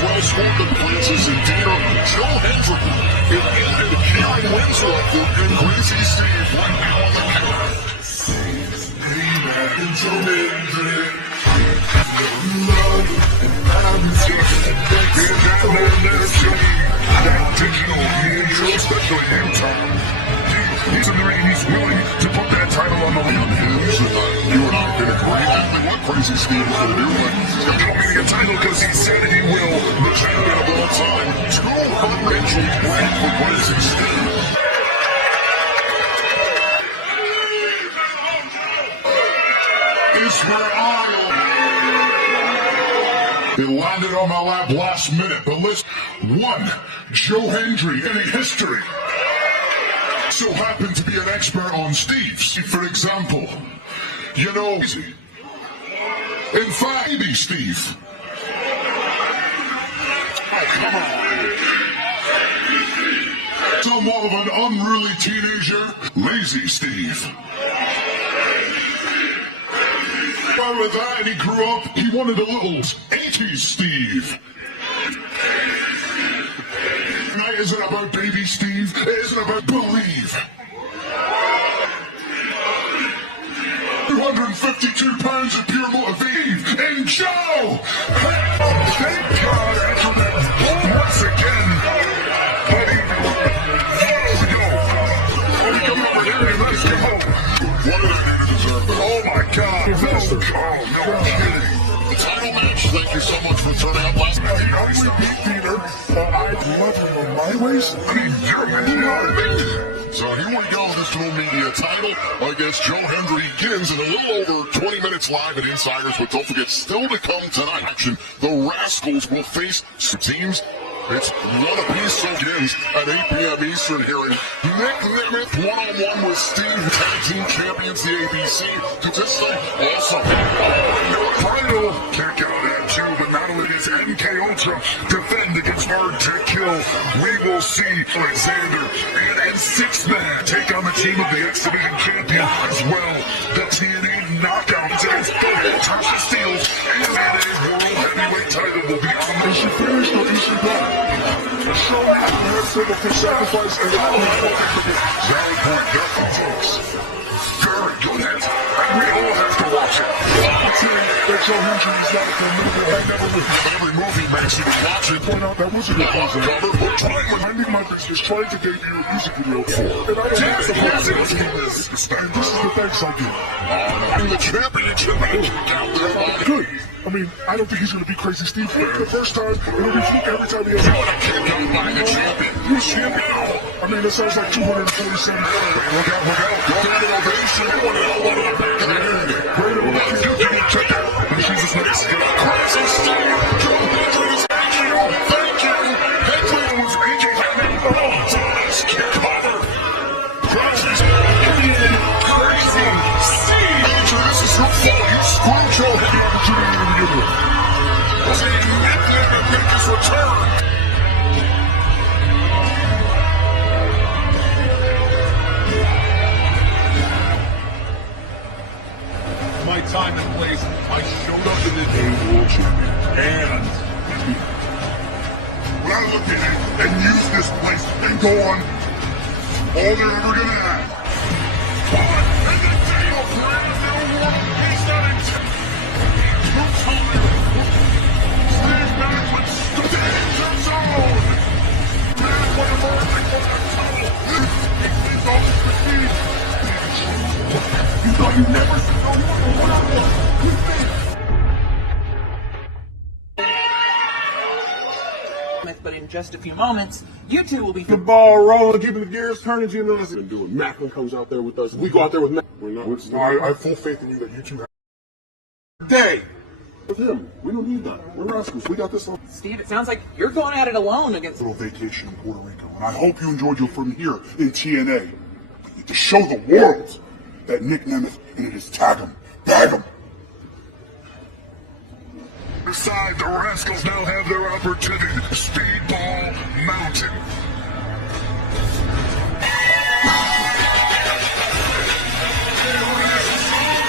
as well scored the Francis and Dieter. Joe Hendry and Kieran Windsor and Greasy Steve right now on the count. Payback and Joe Hendry. Love and just get down there, that digital intro, especially you, Tom. He's in the ring, he's willing to put that title on the line. You and I can agree exactly what Crazy Steve is going to do, but he's going to come getting a title because he said he will. The champion of all time, 200 inches right for Crazy Steve. Is where it landed on my lap last minute, but listen, one Joe Hendry in history so happened to be an expert on Steve's. For example, you know, in fact, maybe Steve. Oh, come on. Somewhat of an unruly teenager, lazy Steve. With that, and he grew up, he wanted a little 80s Steve. Tonight isn't about baby Steve, it isn't about believe. 252 pounds of pure motivation, and Joe! Thank God, Antoinette, once again. Buddy, come over here and let's go home. What did I do to deserve that? Oh my God! Oh, no kidding. The title match, thank you so much for turning up last night. You always beat Peter. I love him on my ways. I mean, you're amazing. So here we go, this dual media title against Joe Hendry begins in a little over 20 minutes live at Insiders, but don't forget, still to come tonight, action, the Rascals will face teams. It's one apiece, so begins at 8 p.m. Eastern here in Nick Nemeth one-on-one with Steve, tag team champions, the ABC. Consistent, awesome. Title, can't get on that too, but not only does MK Ultra defend against Hard to Kill, we will see Alexander and Six Man take on the team of the X Division champion as well. The TNA Knockout against Tasha Steelz, and the World Heavyweight title will be on. Is she finished or is she done? Show me the TNA Sacrifice and Valley Point Duck Jokes. Very good at it. We all have to watch it. I'm saying that Joe Hendry is not a movie. I never would. Every movie makes you watch it. Point out that was a good reason. I think my business trying to debut a music video for. And I don't have to watch it. And this is the thanks I get. I'm the championship match out there. Good. I mean, I don't think he's going to be Crazy Steve Flick the first time, and he'll be Flick every time he has a the champion. Who's champion? I mean, that sounds like 247. Look out. Standing ovation. Everyone else wanted to back in the end. Great ovation. You can check out. She's just next. Crazy Steve. Joe Hendry is AJ. Thank you. Hendry was AJ. Nice kick cover. Crazy Steve. Crazy Steve. AJ, this is your fault. You screwed Joe Hendry. Was he to make his return? My time and place, I showed up in the world champion. And when I look at it and use this place and go on, all they're ever gonna have. What? And the day of brand new world, he's not in Steve Management, the danger zone! Man, what a moment for that title! He's always the key! You thought you never said no more. But in just a few moments, you two will be the ball rolling, keeping the gears turning. You know what I'm doing. Macklin comes out there with us. We go out there with Macklin. I have full faith in you that you two have. Day. With him. We don't need that. We're Rascals. We got this on. Steve, it sounds like you're going at it alone against a little vacation in Puerto Rico, and I hope you enjoyed your from here in TNA. We need to show the world that Nick Nemeth, and it is tag him, bag him. Aside, the Rascals now have their opportunity. Speedball Mountain.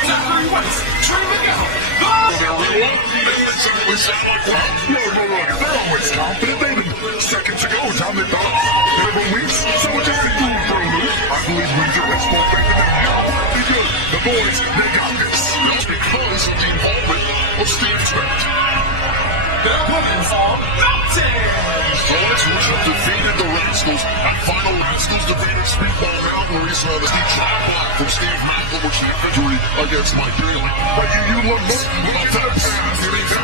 Everyone's trimming out. They sound like, well, they're always confident. They've been seconds ago, time they thought they were weeks. So it just seemed to throw loose. I believe Windsor has more faith in them now. Because the boys, they got this. That's because of the involvement of Steve Smith. The women's all melted. The boys which have defeated the Rascals. And final Rascals defeated Speedball Mountain Race on the Steve Trap Block from Steve Macklin, which is victory against Mike Daly. But you look to the past.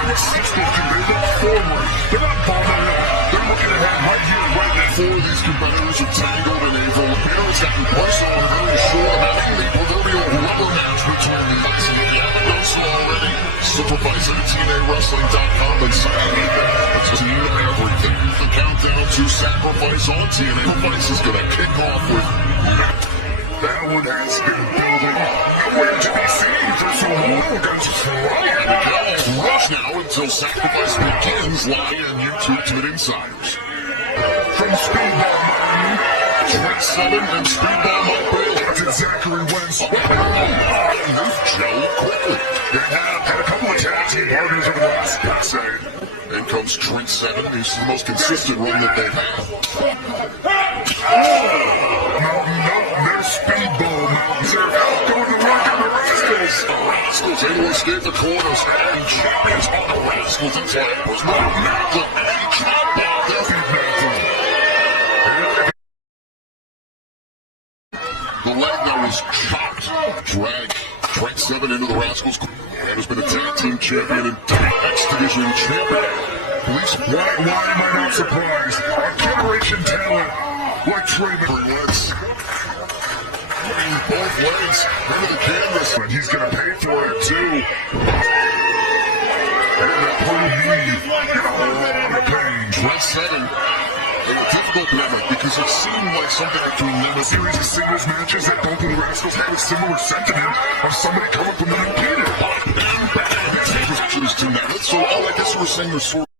Rascals can they look forward. They're not bothering up. They're looking ahead right here, right now. Four of these competitors are tangled in a volcano. It's gotten personal and very short about the proverbial rubber match between the guys. If you haven't done so already, sacrifice at TNAWrestling.com and sign in. That's Team Everything. The countdown to Sacrifice on TNA Sacrifice is going to kick off with that one has been building up. Nowhere to be seen for so long. Guys flying. Rush now until Sacrifice begins live on YouTube to the insiders. From Speedball Mountain, Trent Seven and Speedball Mike Bailey. That's Zachary Wentz. Move Joe quickly. They have had a couple of tag team partners over the last decade. In comes Trent Seven. This is the most consistent run that they've had. Mountain up, there's Speedball Mountain. They're going to work on the Rascals. The Rascals able to escape the corners. And champions on the Rascals. It's like, was not Macklin. And he chopped out their feet, Macklin. The leg that was chopped. Drag Trent Seven into the Rascals. And has been a tag team champion and X Division champion. Why am I not surprised? A generation talent like Trey Wentz. Both legs into the canvas. And he's going to pay for it too. And that poor knee in a whole lot of pain. Trent Seven. A difficult moment because it seemed like something between them. A series of singles matches that both of the Rascals had a similar sentiment of somebody coming from the negative. And this was 2 minutes, so I guess we're saying there's sort of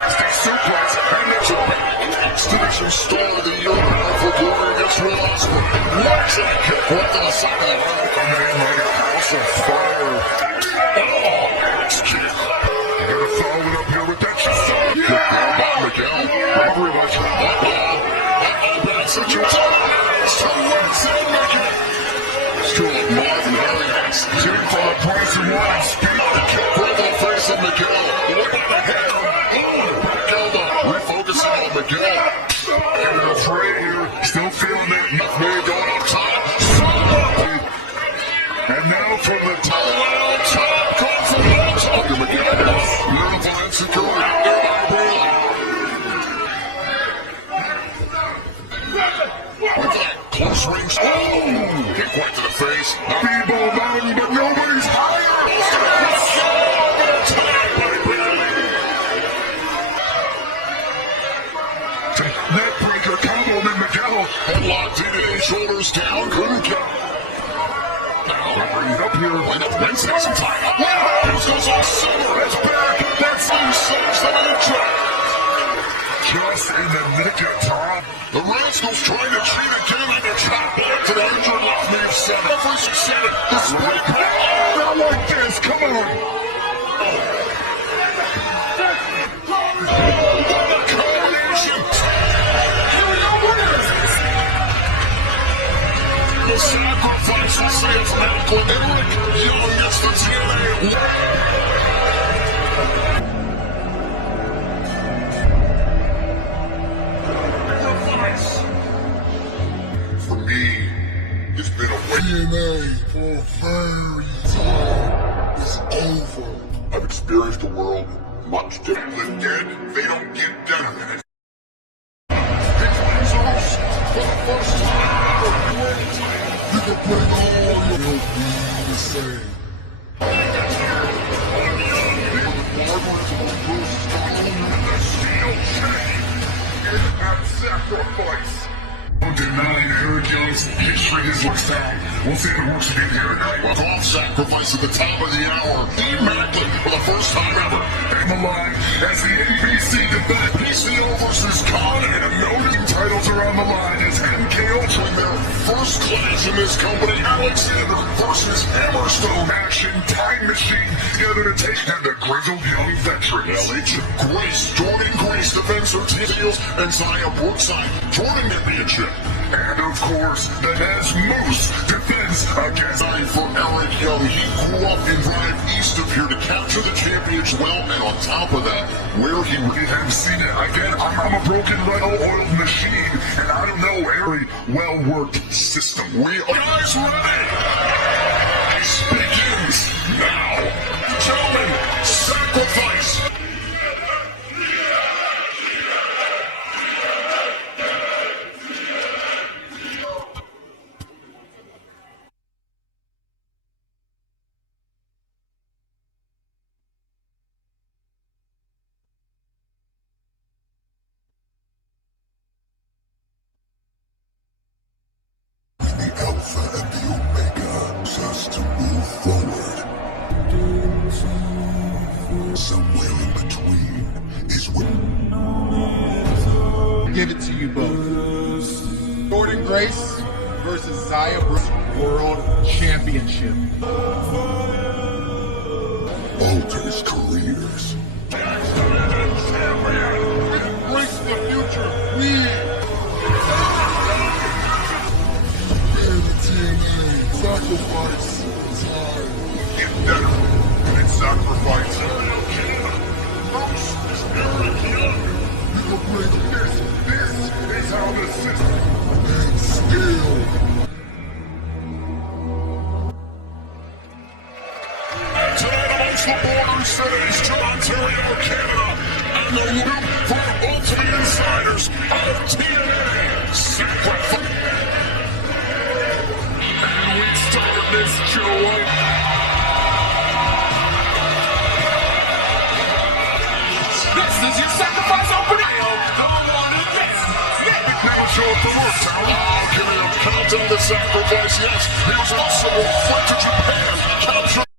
suplex, and there's a back. X Division star of the year for glory against Will Ospreay. Watch that kick right to the side of the ring. Coming in like a house of fire. Oh, X kick. Gonna follow it up here with that shot. Good down by Miguel. Recovery by bad situation. So what's that making? Still a Marvin Harry. Two for the price of one and speed. The kick right to the face of Miguel. What about the head? Refocusing on Miguel. Getting a fray here. Still feeling it. Maybe going up top. And now from the top. Going from the top to Miguel. Beautiful insecurity. With that close range. Oh! Kick right to the face. Speedball Mountain, but nobody's higher. Neckbreaker combo in Miguel. Headlock TNA, shoulders down, couldn't count. Now, bring it up here. Line up Wednesday, some time. Wow! This goes on silver. That's back. That's some new track. Just in the nick of time. The Rascals trying to cheat again on their chop back to the injured left knee of 7. Every 6-7. The split. Not like this. Come on. The Sacrifice will say it's Macklin. Eric Young gets the TNA. For me, it's been a TNA for a very time. It's over. I've experienced a world much different. The dead, they don't get better. For the first time ever, you can bring all your will be the same. Sacrifice. Don't deny Eric Young's history is looks down. We'll see if it works again here tonight. Well, off Sacrifice at the top of the hour. Dean Macklin for the first time ever. And alive as the NBC debate PCO versus Khan and a noted titles are on the line as MKO join their first clash in this company. Alexander versus Hammerstone. Action Time Machine together to take and the grizzled young veteran. LH Grace. Jordan Grace defends her titles and Zaya Brookside Jordan Championship. And of course, the Nez Moose defends against for Eric Young. He grew up in Drive East of here to capture the championship well, and on top of that, where he we have seen it again. I'm a broken well-oiled machine, and I don't know every well-worked system. We are guys ready. This begins now. Gentlemen, sacrifice. Alpha and the Omega, just to move forward. Somewhere in between is where. Give it to you both. Jordan Grace versus Zaya Brooks World Championship. Alters careers. Embrace the future. We. TNA Sacrifice time. Get better. And it's sacrifice. You bring this. This is how the system and still. Tonight amongst the border cities to Ontario, Canada, and the loop for ultimate insiders of TNA Sacrifice. We started this show up. This is your sacrifice opening. The one in this. Now show up for work, Town. Give me a countdown to sacrifice, yes. He was also fled to Japan, captured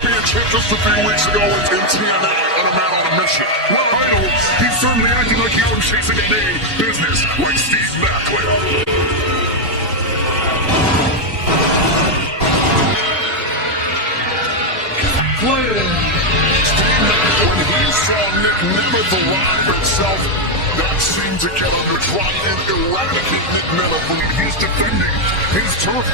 championship just a few weeks ago in TNA on a man on a mission. Well, I know, he's certainly acting like he was chasing a big business like Steve Macklin. When he saw Nick Nemeth arrive himself, that seemed to get him to try and eradicate Nick Nemeth. He's defending his turf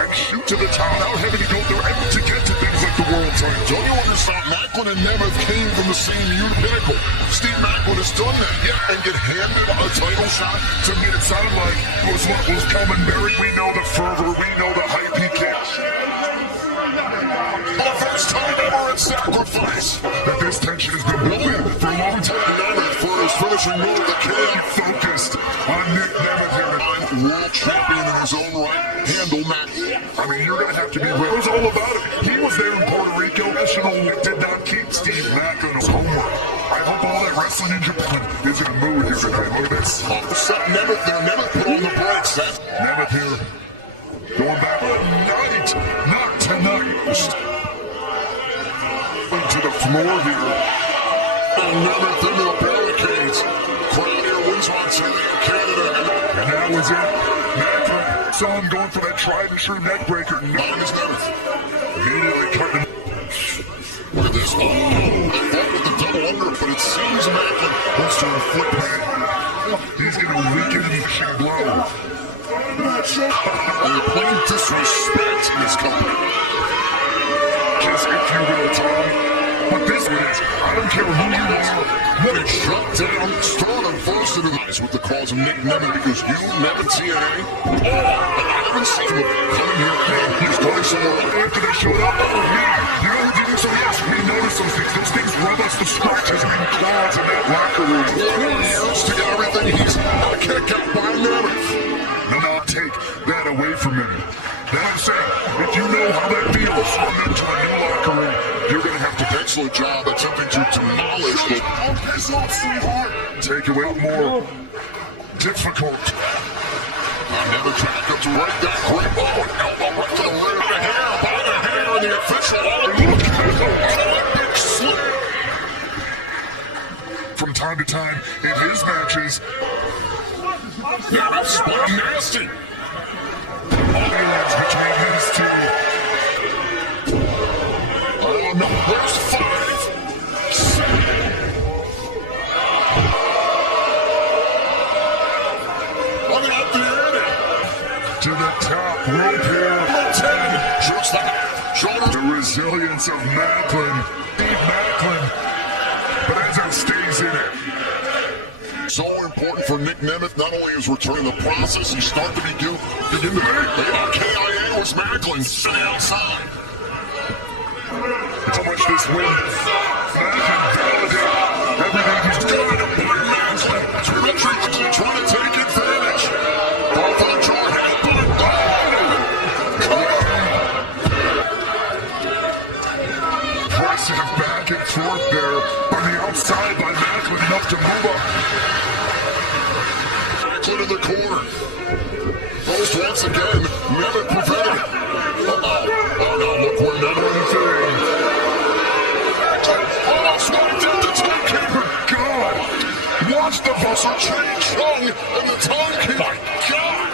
and shoot to the top without having to go there and to get to things like the world title. Don't you understand? Macklin and Nemeth came from the same pinnacle. Steve Macklin has done that, and get handed a title shot. To me, it sounded like was what was coming. Barry, we know the fervor, we know the hype he gets. For the first time ever at Sacrifice, that this tension has been building for a long time. Nemeth for his finishing move, the can focused on Nick Nemeth here tonight. World champion in his own right, handle match. I mean, you're gonna have to be real. It was all about it. He was there in Puerto Rico. National did not keep Steve Macklin his homework. I hope all that wrestling in Japan is in a mood here tonight. Look at this. Nemeth there. Nemeth put on the brakes. Nemeth here. Going back tonight, not tonight. To the floor here. And Nemeth into the barricades. Crowd here wins Ontario, Canada. And that was it. Macklin saw him going for that tried and true neck breaker. Not his Nemeth. Immediately cutting. Look at this. Oh, they fought with the double under, but it seems Macklin wants to inflict pain. He's going to weaken the finishing blow. And they're playing disrespect in this company. Just if you will, Tom. But this is, I don't care who you are, what it shut down, start them first into the eyes with the cause of Nick Nemeth because you, Nemeth TNA, I haven't seen him coming here again. He's going somewhere after they showed up. You know who did it? So yes, we noticed those things. Those things rub us the scratches and claws in that locker room. 4 years to get everything he's kicked out by Nemeth. No, take that away from him. Then I'm saying, if you know how that feels, come into a new locker room, you're going to have to excellent job attempting to demolish the take away more difficult. Never back up to right that great elbow right to the rear of the hair, by the hair, and the official look at an Olympic slam. From time to time in his matches, Now that's split nasty. Hands between these two. Oh no, there's 5. 7. Look at the end. To the top rope here. 10. Shoots the half. Shoulder. The resilience of Macklin. Steve Macklin. But Enzo stays in it. So important for Nick Nemeth, not only his return in the process, he started to begin to make KIA was Macklin sitting outside. How much this win? Macklin validated everything he's done. Got to play Macklin. Terrifically trying to take advantage. Ball for the jaw, headbutt. Impressive back and forth there on the outside by Macklin, enough to move up. Macklin in the corner. Post once again. Nemeth prevented it. Oh no, look where Nemeth is. Almost knocked out the timekeeper. God! Watch the buzzer change Chung and the timekeeper. My God!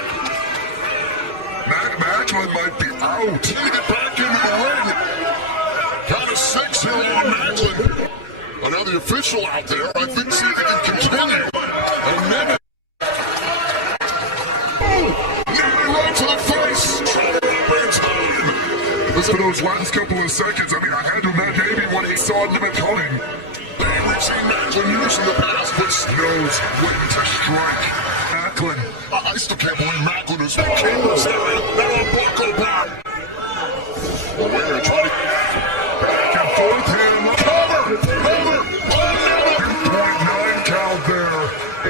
Macklin might be out. Need to get back into the ring. Count of 6 here on Macklin. Another official out there. I think see if he can continue. And Nemeth. Right to the face. For those last couple of seconds, I mean, I had to imagine maybe when he saw Nemeth coming. We've seen Macklin use in the past, but Knows when to strike. Macklin. I still can't believe Macklin is king of this area. Now a buckle back. Well, we're going to try to Back and forth him. cover. 2.9 count there.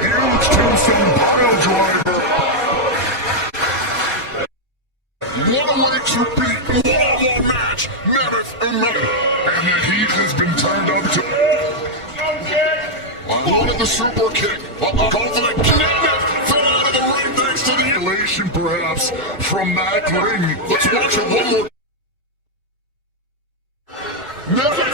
Huge tombstone pile driver. What a way to beat one-on-one match. Nemeth and Macklin. And the heat has been turned up to... Wanted the super kick. Confident Nemeth fell out of the ring thanks to the elation, perhaps, from Macklin. Let's watch it one more. Nemeth.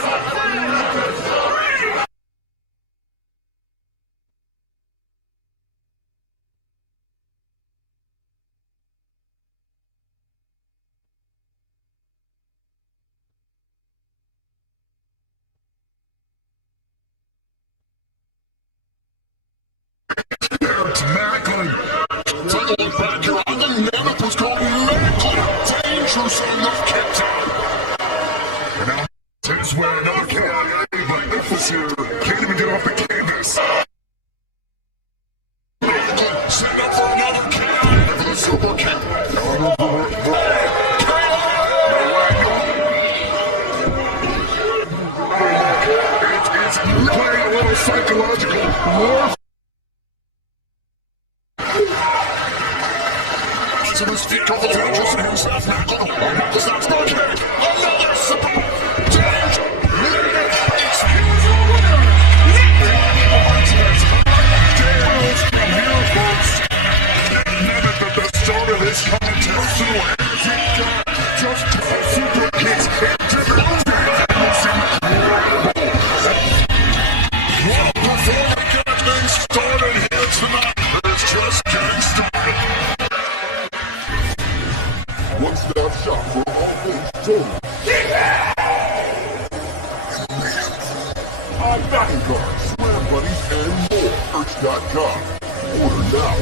To Macklin. Take a look back here. I think Nemeth was called Macklin. Dangerous enough kicked out. And now his way, another KIA, but Memphis here can't even get off the canvas. Macklin set up for another KIA for the super kick. It's playing a little psychological warfare. To his feet, over the dangerous in himself. Macklin. Does not start kick. Another super danger. Nemeth at the start of this contest. Just super kicks into the Well, before we get things started here tonight, it's just getting started. one-stop shop for all things jewelry. Dining cards, slam buddies, and more. Merch.com. Order now.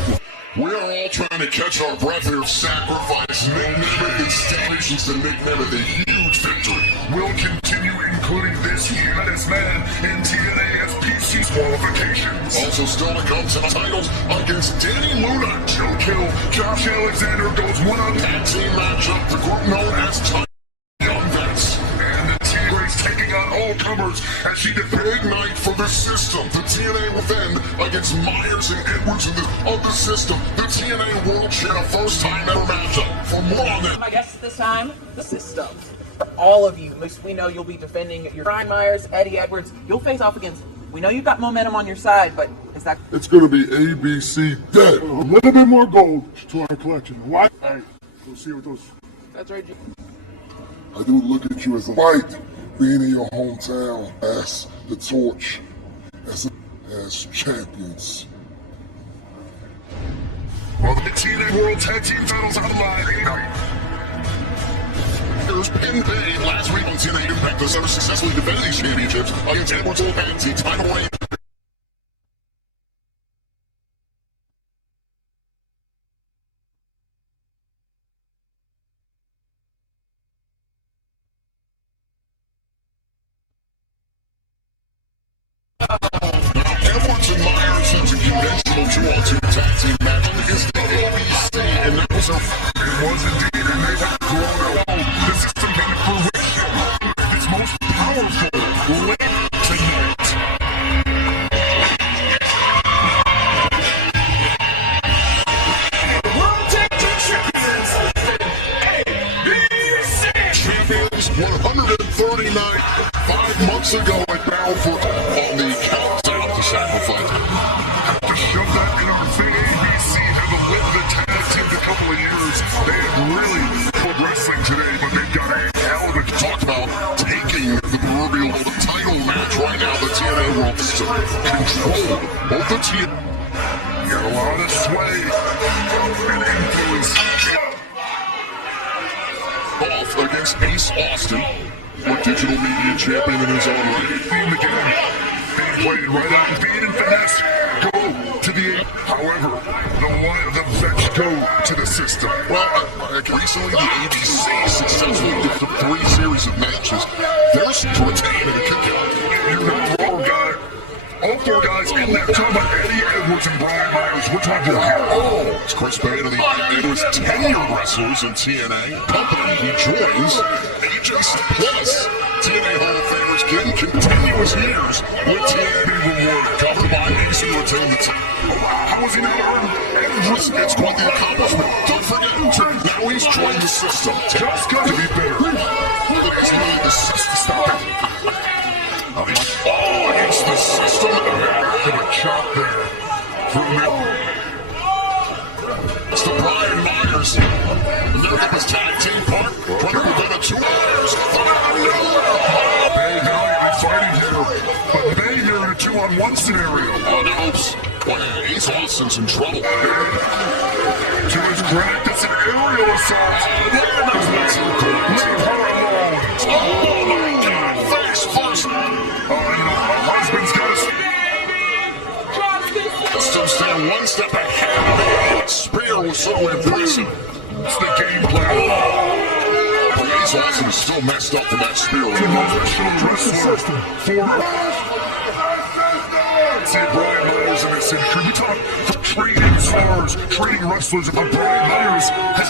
We are all trying to catch our breath here. Sacrifice. Nick Nemeth and stations to Nick Nemeth. A huge victory. Will continue, including this humanness man in TNA SPC's qualifications. Also still to come tonight, titles against Danny Luna. Joe Kill, Josh Alexander goes one-on-one. Tag team matchup, the group known as Young Vets. And the T-Race taking on all comers as she defends. Big night for the system. The TNA will end against Myers and Edwards of the system. The TNA World Champ, a first-time ever matchup. For more on that. My guest this time, the system. For all of you, we know you'll be defending your Brian Myers, Eddie Edwards. You'll face off against. We know you've got momentum on your side, but is that? It's going to be ABC dead. A little bit more gold to our collection. Why? Hey, go see what those. That's right. I do look at you as a fight, being in your hometown, as the torch, as champions. Well, the TNA World Tag Team titles on the line tonight. There's Pin Bay last week on TNA Impact. The Center successfully defended these championships against Edwards Old Tag Team title reign. Edwards and Myers has a conventional 2-on-2 tag team match against the ABC, and that was It was indeed, and they have grown up. The system came to fruition. Its most powerful late tonight. World Tag Team Champions, ABC. champions 139 5 months ago at Balfour on the Countdown to Sacrifice. To shove that in our thing, ABC have led the tag team a couple of years. They have really put wrestling today, but they've got a hell of a Talk about taking the proverbial title match right now. The TNA World to control both the TNA. got a lot of sway and influence. Off against Ace Austin, our digital media champion in his own right. Theme again, being played right out and being in finesse. Go to the. However, the vets go to the system. Well, recently the ABC successfully did 3 series of matches, forced to retain in a kickout. You're not wrong, guy. All 4 guys in there. Talking about Eddie Edwards and Brian Myers. We're talking about here. Oh, it's Chris Band of the Edwards tenured wrestlers in TNA company. He joins AJ's Plus. TNA Hall of Famers getting continuous years with TNA rewarded. Covered by Ace who retained the team. Oh, wow. How was he not earned? Edwards. It's quite the accomplishment. Don't forget, now he's joined the system. Just got to be better. It's really the system. Stop it. Oh, it's the system. Get a chop there. From It's the Brian Myers. There comes his tag team part. Trying to prevent a 2 hours. Bay valiantly fighting here, but Bay here in a 2-on-1 scenario. On hopes. Well, Ace Austin's in trouble. To his credit, it's an aerial assault. Leave her alone. Oh my God! Face first. Her husband's got us. Still stand 1 step ahead. Spear was certainly impressive. It's the game plan. But Ace Austin is still messed up from that spear. Professional wrestler see Brian Myers in this industry. We talk training stars, training wrestlers. Brian Myers has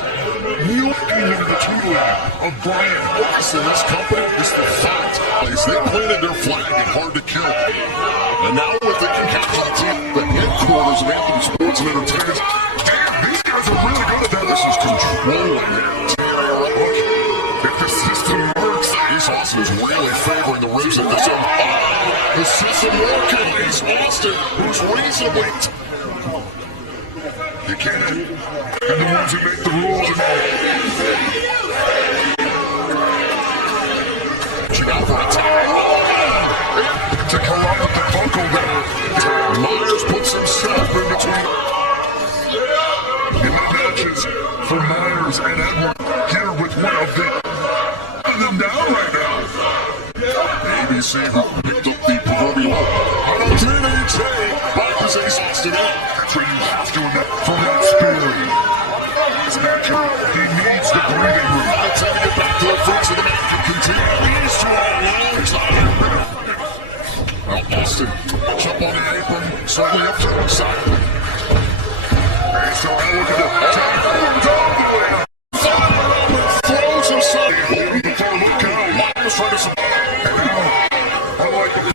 looking into the tutelage of Brian. Listen, this company is the fact. They planted their flag at Hard to Kill. And now with the capture team, the headquarters of Anthem Sports and Entertainment. Damn, these guys are really good at that. This is controlling it. If the system works, Ace Austin is really favoring the ribs of this. The system working. Ace Austin, who's reasonably. you can't. And the ones who make the rules. She got for a tag. To collide with the buckle there. Myers puts himself in between. In the matches for Myers and Edward here with one of them down right now. ABC who picked up the proverbial TNA back Ace Austin out. That's where you have to from that spear. This matchup, he needs the breathing room. By the time you get back to the fence of the match can continue. These 2 are alone. It's not here. Now Austin, jump on the apron, certainly up to the side. Hey, so now look at the tag. Throws himself. Before look out. Myers trying to. And now, I like the.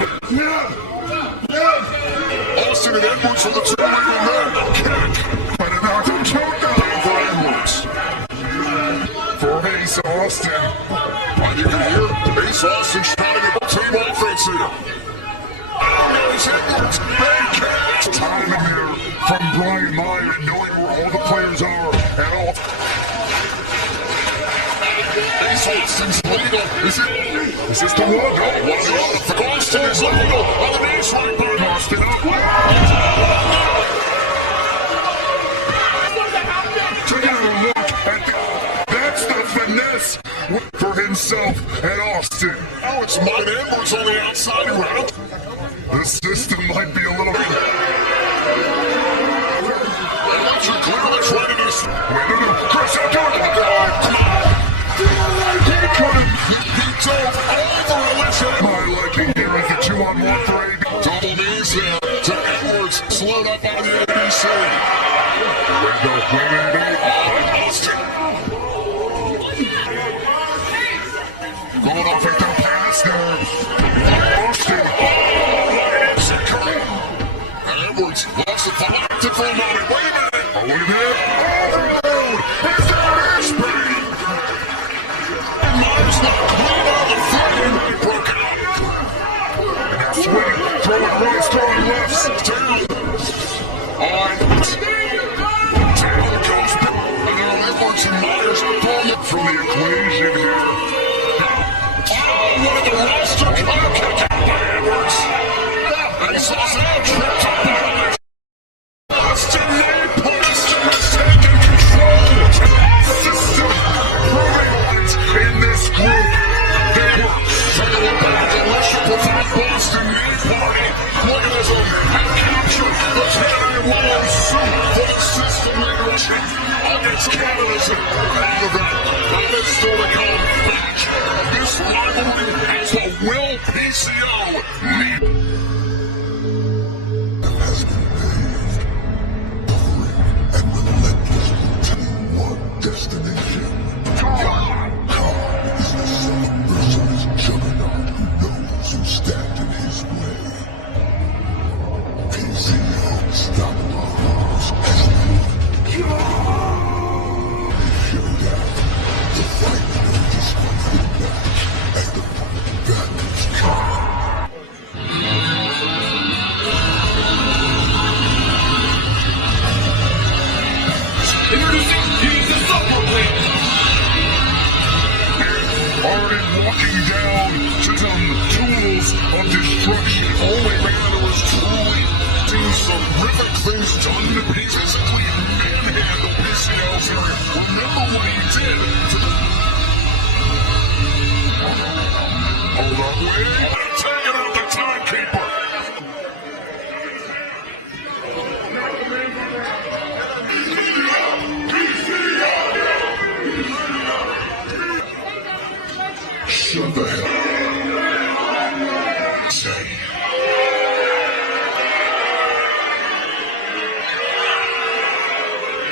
Austin and Edwards for the 2-legged man. Kick. But now to choke down For Edwards. for Ace Austin. And you can hear Ace Austin shouting at team offense here. And there's Edwards. Big catch. Timing here from Brian Myers, knowing where all the players are and all. Ace Austin's legal. Is this the one? No. One of the other. Austin is legal. On the knees right there. Austin up. himself at Austin. Oh, it's mine. Edwards on the outside route. The system might be a little bit... Electric clearance ready to... Wait, no, Chris, I'm doing it! Come on. He dove over Alicia. My liking here is the 2-on-1 for AB. Double knees there to Edwards. Slowed up by the ABC. Austin. Going off at the pass now. Austin. Edwards lost the collected for a moment. Wait a minute. Oh, look at that. Overload. Is that Ashby? Myers not clean out of the frame. He broke out. And now swing. Throwing rights, throwing lefts. Down. On. Down goes back. And now Edwards and Myers throwing it From the equation here. one of the roster kick out by Edwards. And he saw that tripped up by Austin Naples has taken control. System proving it in this group. They work. Take a look back at the Russia provide Boston Knee Party. Look at this one. And capture the TNA Women's suit for the system leadership against Canada's out of that. That is still to come. Match of this rivalry as the Will PCO lead. Has been paved. And relentless routine one destination. Khan is the son of merciless juggernaut who knows who stands in his way. PCO unstoppable as he showdown. The final and discomfort match at the Vantage Khan. Introducing Kings of Super League. Already walking down to some tools of destruction. Only man who has truly seen some horrific things done to be physically manhandle PCO's here. Remember what he did to the... Hold on, wait. Taking out the timekeeper. Shut the hell up. Say.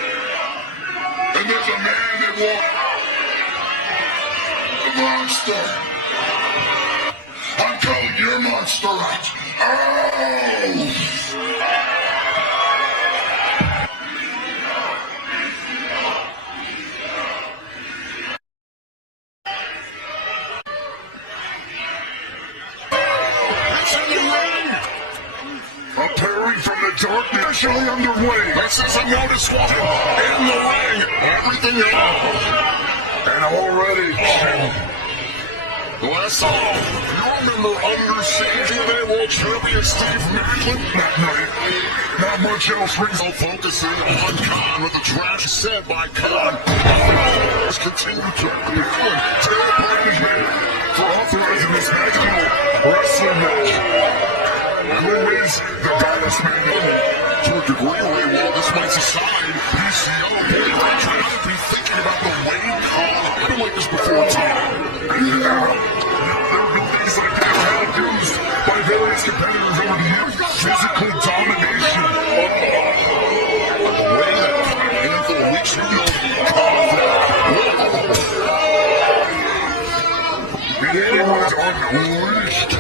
And there's a man that walks. A monster. I'm calling your monster out. Oh! A parry from the darkness officially underway. This is a notice one in the ring. Everything else. And already, The last song, you remember Under Siege TNA World Champion Steve Macklin? that night, not much else rings. So focusing on Khan with the trash said by Khan. Let's continue to Macklin. Tail punishment for authorizing this magical wrestling match. Who is the baddest man? To a degree, Ray, while this might aside, PCO, boy, Ray trying to be thinking about the way Khan. I've been like this before, too. Yeah. There have been things like that held used by various competitors over the years. Physical domination. The way that handful of weeks ago, Did anyone unleashed?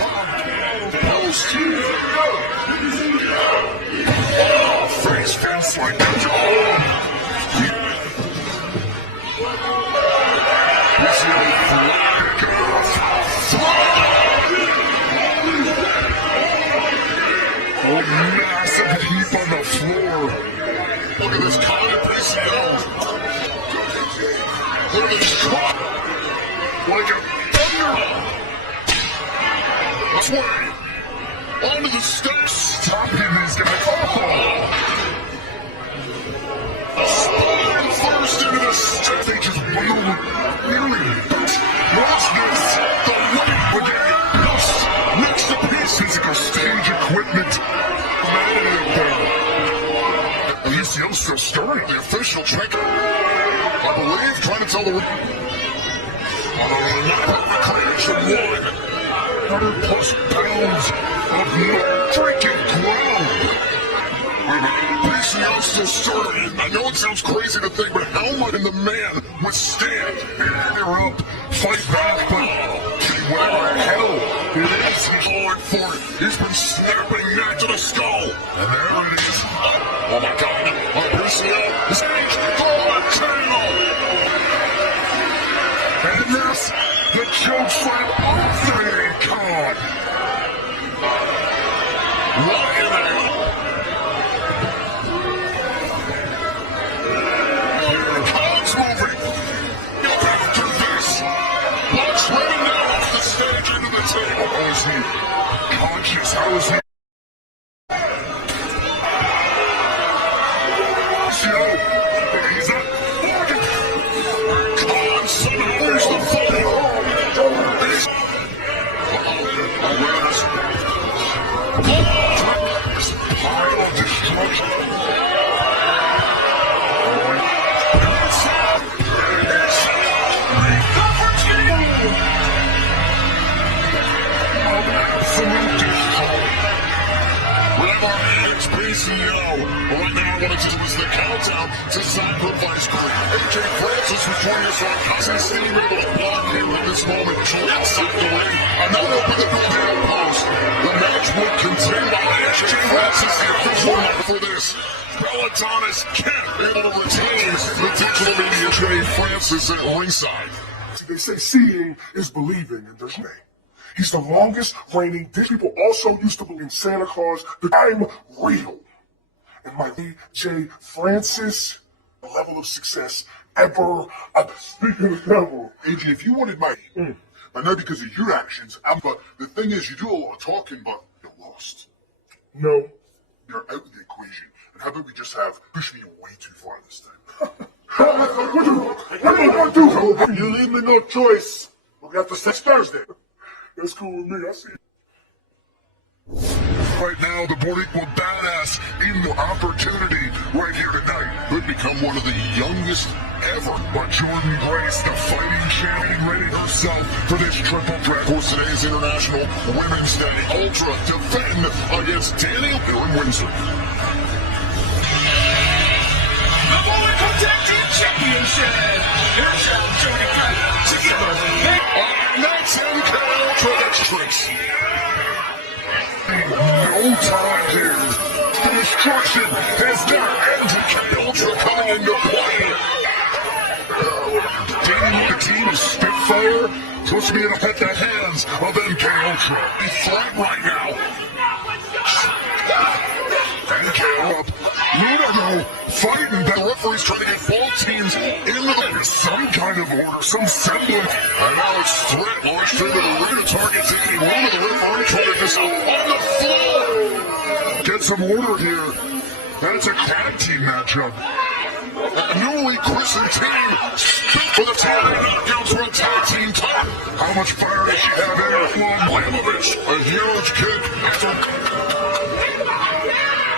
post. Face fence like that. Oh, massive heap on the floor. Look at this Khan and PCO. Look at this Khan. Like a thunder. Swing. Onto the steps. Stopping these guys. Oh. Spine first into the steps. They just nearly watch PCO's still stirring. The official check, I believe, trying to tell the... Not creation 100 plus pounds of freaking ground. PCO's still stirring. I know it sounds crazy to think, but how much can the man withstand? They're up, fight back, but whatever the hell it is, he's going for it. He's been snapping that to the skull. And there it is. Oh my God. PCO is and this, the choke slam off the main card. What in the hell? Card's moving. After this, Buck's running down off the stage into the table. How is he conscious? How is he? He's up. Khan somehow there's the fight. Awareness. Pile of destruction. Absolute destroy. It's PCO. Right now, I want to do is the countdown to Sacrifice Creed. AJ Francis was joining us on Cousin Steve able to block him at this moment. Outside the ring, another open the down post. The match would continue. AJ Francis, the official number for this. Pelotonist Kent able to retain the digital media. AJ Francis at ringside. They say seeing is believing in this name. He's the longest reigning. These people also used to believe in Santa Claus. I'm real. And my AJ Francis, the level of success ever. Speaking of devil, AJ, if you wanted my, I know because of your actions, but the thing is, you do a lot of talking, but you're lost. no. You're out of the equation. And how about we just push me way too far this time? What are you gonna do? You leave me no choice. We got the next Thursday. That's cool with me. I see. Right now, the Born Equal Badass in the opportunity right here tonight could become one of the youngest ever. But Jordan Grace, the fighting champion, ready herself for this triple threat. Of course, today's International Women's Day. Ultra defend against Daniel here in Windsor. The Born Equal Tag Team Championship. Here's your Jordan Grace together. That's MK Ultra Extras. No time here. The destruction has now ended. Ultra coming into play. Dating the team is Spitfire. Supposed to be able to hit the hands of MK Ultra. He's flat right now. MK up. Lunago fighting. The referee's trying to get both teams into some kind of order, some semblance. And now it's threat launched into the ring to target Danny Luna. The referee trying to just on the floor. Get some order here. That's a tag team matchup. A newly christened team for the TNA knockouts for a tag team title. How much fire does she have in her? Blamovich, a huge kick.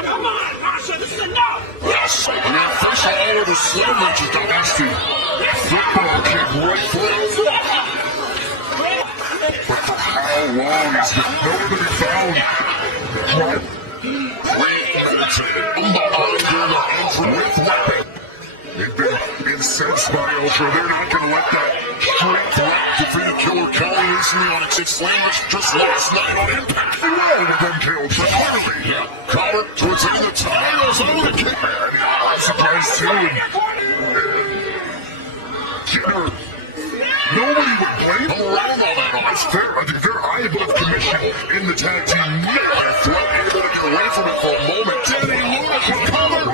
Come on, Masha, this is enough. Yes, and the official all over slam match is dynasty. Football kick right through. But for how long is it nowhere to be found? Premeditated. Behind during the entry with weapon. They've been incensed by Ultra. They're not going to let that straight threat defeat Killer Kelly recently on its slam match just last night on Impact. Well, with MK Ultra, clearly. Connor towards the end of the titles over the kick. I'm surprised too. Jenner, nobody would blame them around all that. It's fair. I think they're high above commission in the tag team. Yeah, threat able to get away from it for a moment. Danny Luna can cover.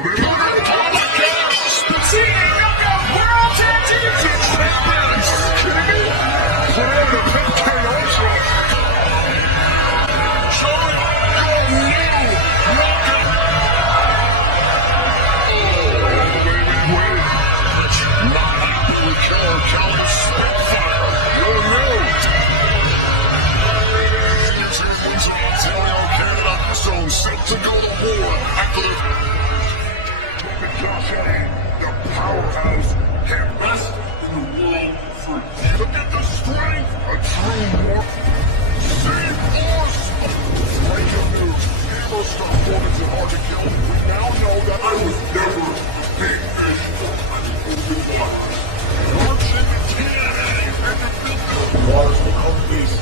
World Tag Team Champions. Kidding me? Plan to pick MK Ultra. Showing your new knockout. Wait. Not happy with Killer Kelly Spitfire. Your new. It's here in Windsor, Ontario, Canada. So set to go to war after the Josh Allen, the powerhouse, him best in the world for you. Look at the strength, a true war. Same force. Breaking news. Hammer stuff performance is hard to kill. We now know that I was never big fish. March into TNA and defeat the waters will come beast.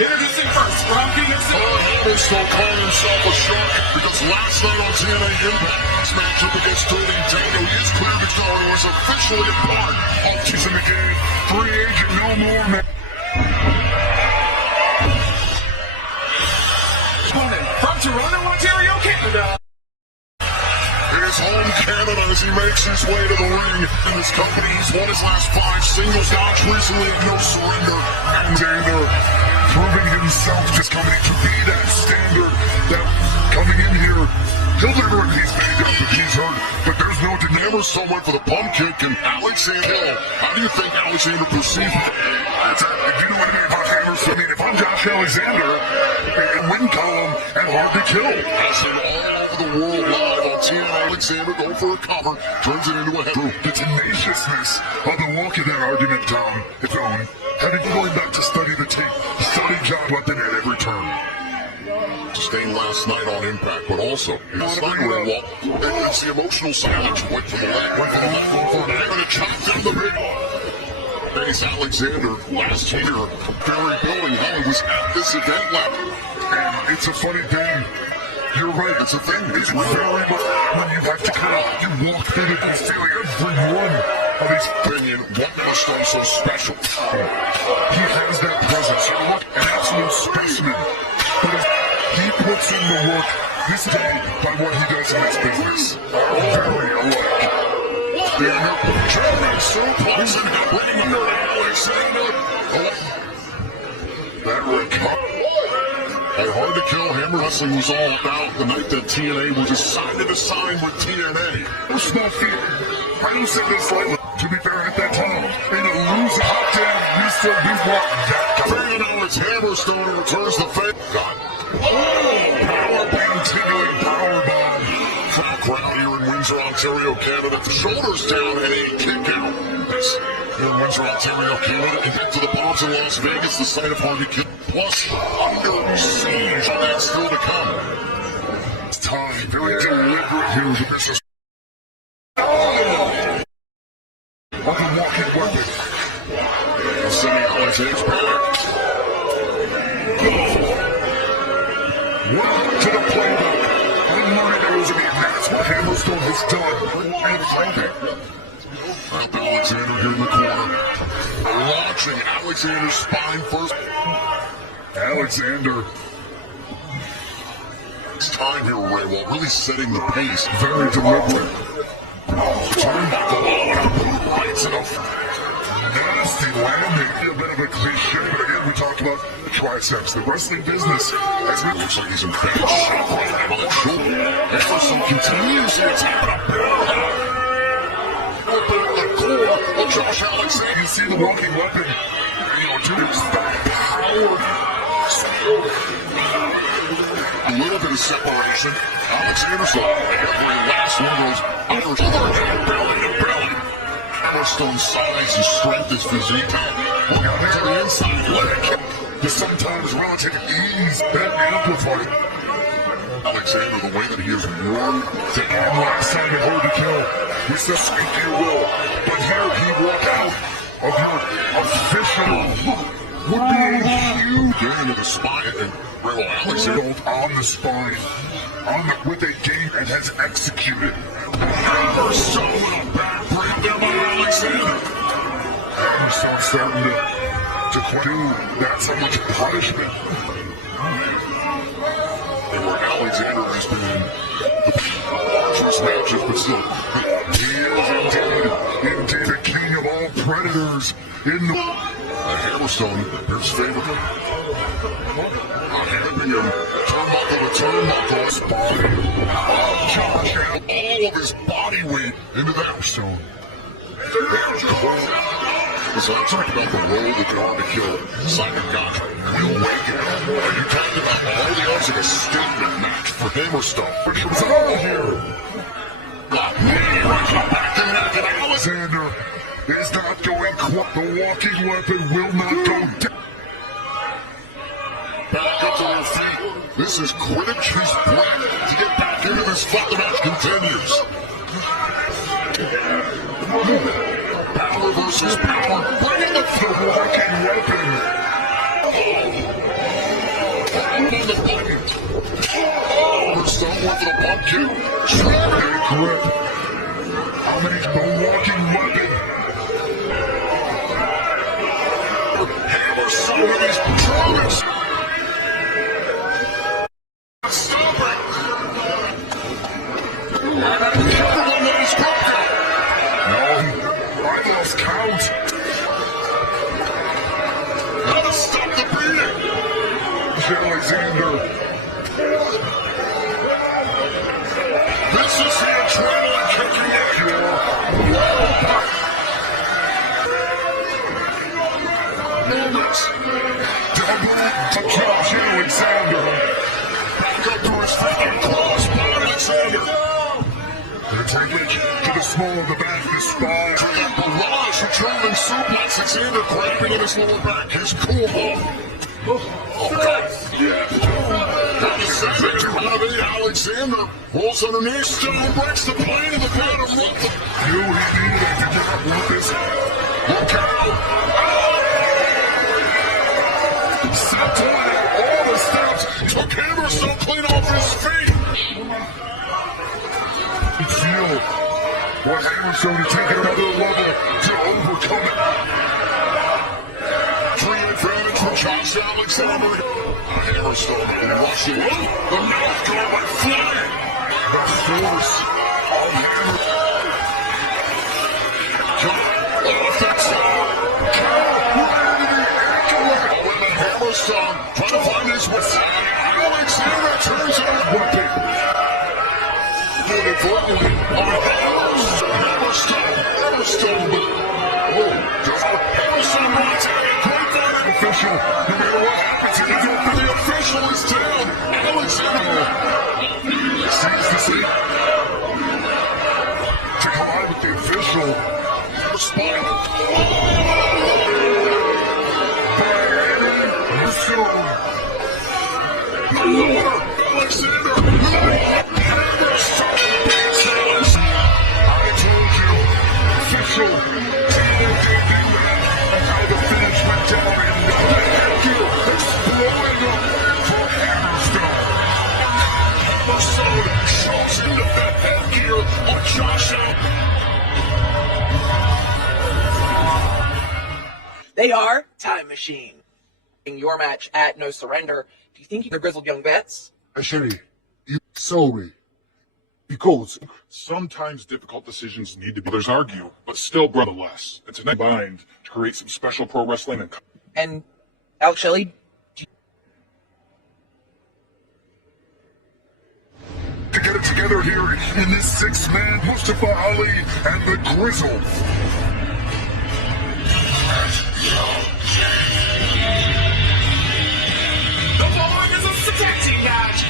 Introducing first from Phoenix City. Hammerstone calling himself a shark because last night on TNA Impact, his matchup against Tony Daniel, he is clear victory, was officially a part of He's in the game. Free agent, no more, man. Opponent from Toronto, Ontario, Canada. In his home Canada as he makes his way to the ring. In this company, he's won his last 5 singles match recently and no surrender. And Xander proving himself just coming to be that standard that coming in here, he'll never if he's made up if he's hurt. But there's no Hammerstone went for the pump kick and Alexander. How do you think Alexander perceived it? Do you know what I mean about Hammerstone? I mean, if I'm Josh Alexander, win column and hard to kill. Has him all over the world live on TNA. Alexander going for a cover, turns it into a head. The tenaciousness of the walk in that argument, Tom, its own. Having going back to study the tape, study John Weapon at every turn. Sustained last night on Impact, but also in the sniper walk, it's the emotional side. Went for the leg, went for the left, going for an angle, and chop down the big one. Face Alexander last year, very building how he was at this event level. And it's a funny thing. You're right, it's a thing. It's very much when you have to kind of, you walk through it and feeling every one of his opinion. What makes him so special? He has that presence. You look an absolute specimen. But if he puts in the work this day by what he does in this business, very alike. German suplex and bringing under Alexander. That recovery. And hard to kill, Hammer Wrestling was all about the night that TNA was decided to sign with TNA. No small feat. I don't say this lightly. To be fair, at that time, in a losing hot damn, we still do what that guy. Now it's Hammerstone who returns the fate. God. Power beam, tingling power bomb. From the crowd here in Windsor, Ontario, Canada. The shoulders down and a kick out. This here in Windsor, Ontario, Canada. And back to the bombs in Las Vegas, the site of Harvey Kidd. Plus, under siege, and that's still to come. It's time, very deliberate here with this. Like a walking weapon. Sending Alexander's back. Welcome to the playbook. Unlimited arrows in the advance what Hammerstone has done. And playing. Up Alexander here in the corner. Launching Alexander's spine first. Alexander. It's time here, Ray, while really setting the pace. Very deliberate. Turnbuckle right to the nasty landing. A bit of a cliche, but again, we talked about the triceps, the wrestling business. As it looks like he's in bad shape right now on the shoulder. Emerson continues to attack. The core of Josh Alexander. You see the walking weapon. You know, dude, it's the power. A little bit of separation. Alexander's every last one of those upper belly to belly. Hammerstone's size and strength, his physique. Now to the inside leg. The sometimes relative ease that amplified. Alexander, the way that he has worked to end last time in Hard to Kill. We said speak your will. But here he walked out of your official. Would be a huge game into the spine and Rebel Alexander on the spine, with a game and has executed. Hammerstone with a back break there by Alexander. Hammerstone starting to do not so much punishment. And where Alexander has been the largest matches, but still, he is indeed the king of all predators in the. Hammerstone appears favorable. Handing him turnbuckle to turnbuckle, spine. Josh had all of his body weight into that Hammerstone. So I talked about the role that Hard to Kill Simon got Will Wagon. Are you talking about all the odds of a statement match for Hammer stuff? But he was out here. Alexander is not going quite. The walking weapon will not go down. Back up to their feet. This is Quidditch. He's bred to get back into this fight. The match continues. Power versus power. Bring in the walking weapon. On the button. Stone with the pumpkin. Trevor grip. How many? The walking weapon. Hammer so many Travis. Stop it. Everyone let his grip go. No, I lost count. How to stop the beating? Alexander. This is the adrenaline kicking in here. Moments. Double to Josh Alexander. Back up to his feet and cross by Alexander. They're taking it to the small of the back, the spine. To the barrage, returning suplex. Alexander grabbing in his lower back. His cool. Oh, God. Alexander pulls underneath. Stone breaks the plane in the bottom. Knew he needed it to get up with this. Look out. Set to all the steps. Took Hammerstone clean off his feet. You feel what Hammerstone to take another level to overcome it. Free advantage for Josh Alexander. Hammerstone rushing. The mouth guard by flying. The force of Hammer. Offensive. Hammerstone trying to find his way. Alexander turns on his weapon. Inadvertently on Hammerstone. Hammerstone wants it. Official, no matter what happens, he can do it. The official is down. Alexander sees the scene to collide with the official. Spine. Alexander. I told you, official. How the finish went down. They are Time Machine. In your match at No Surrender, do you think you're grizzled young vets? Actually, sorry. Because sometimes difficult decisions need to be others argue, but still brotherless. It's a bind to create some special pro wrestling and Alex Shelley. To get it together here in this six-man Mustafa Ali and the Grizzle. The following is a tag team match.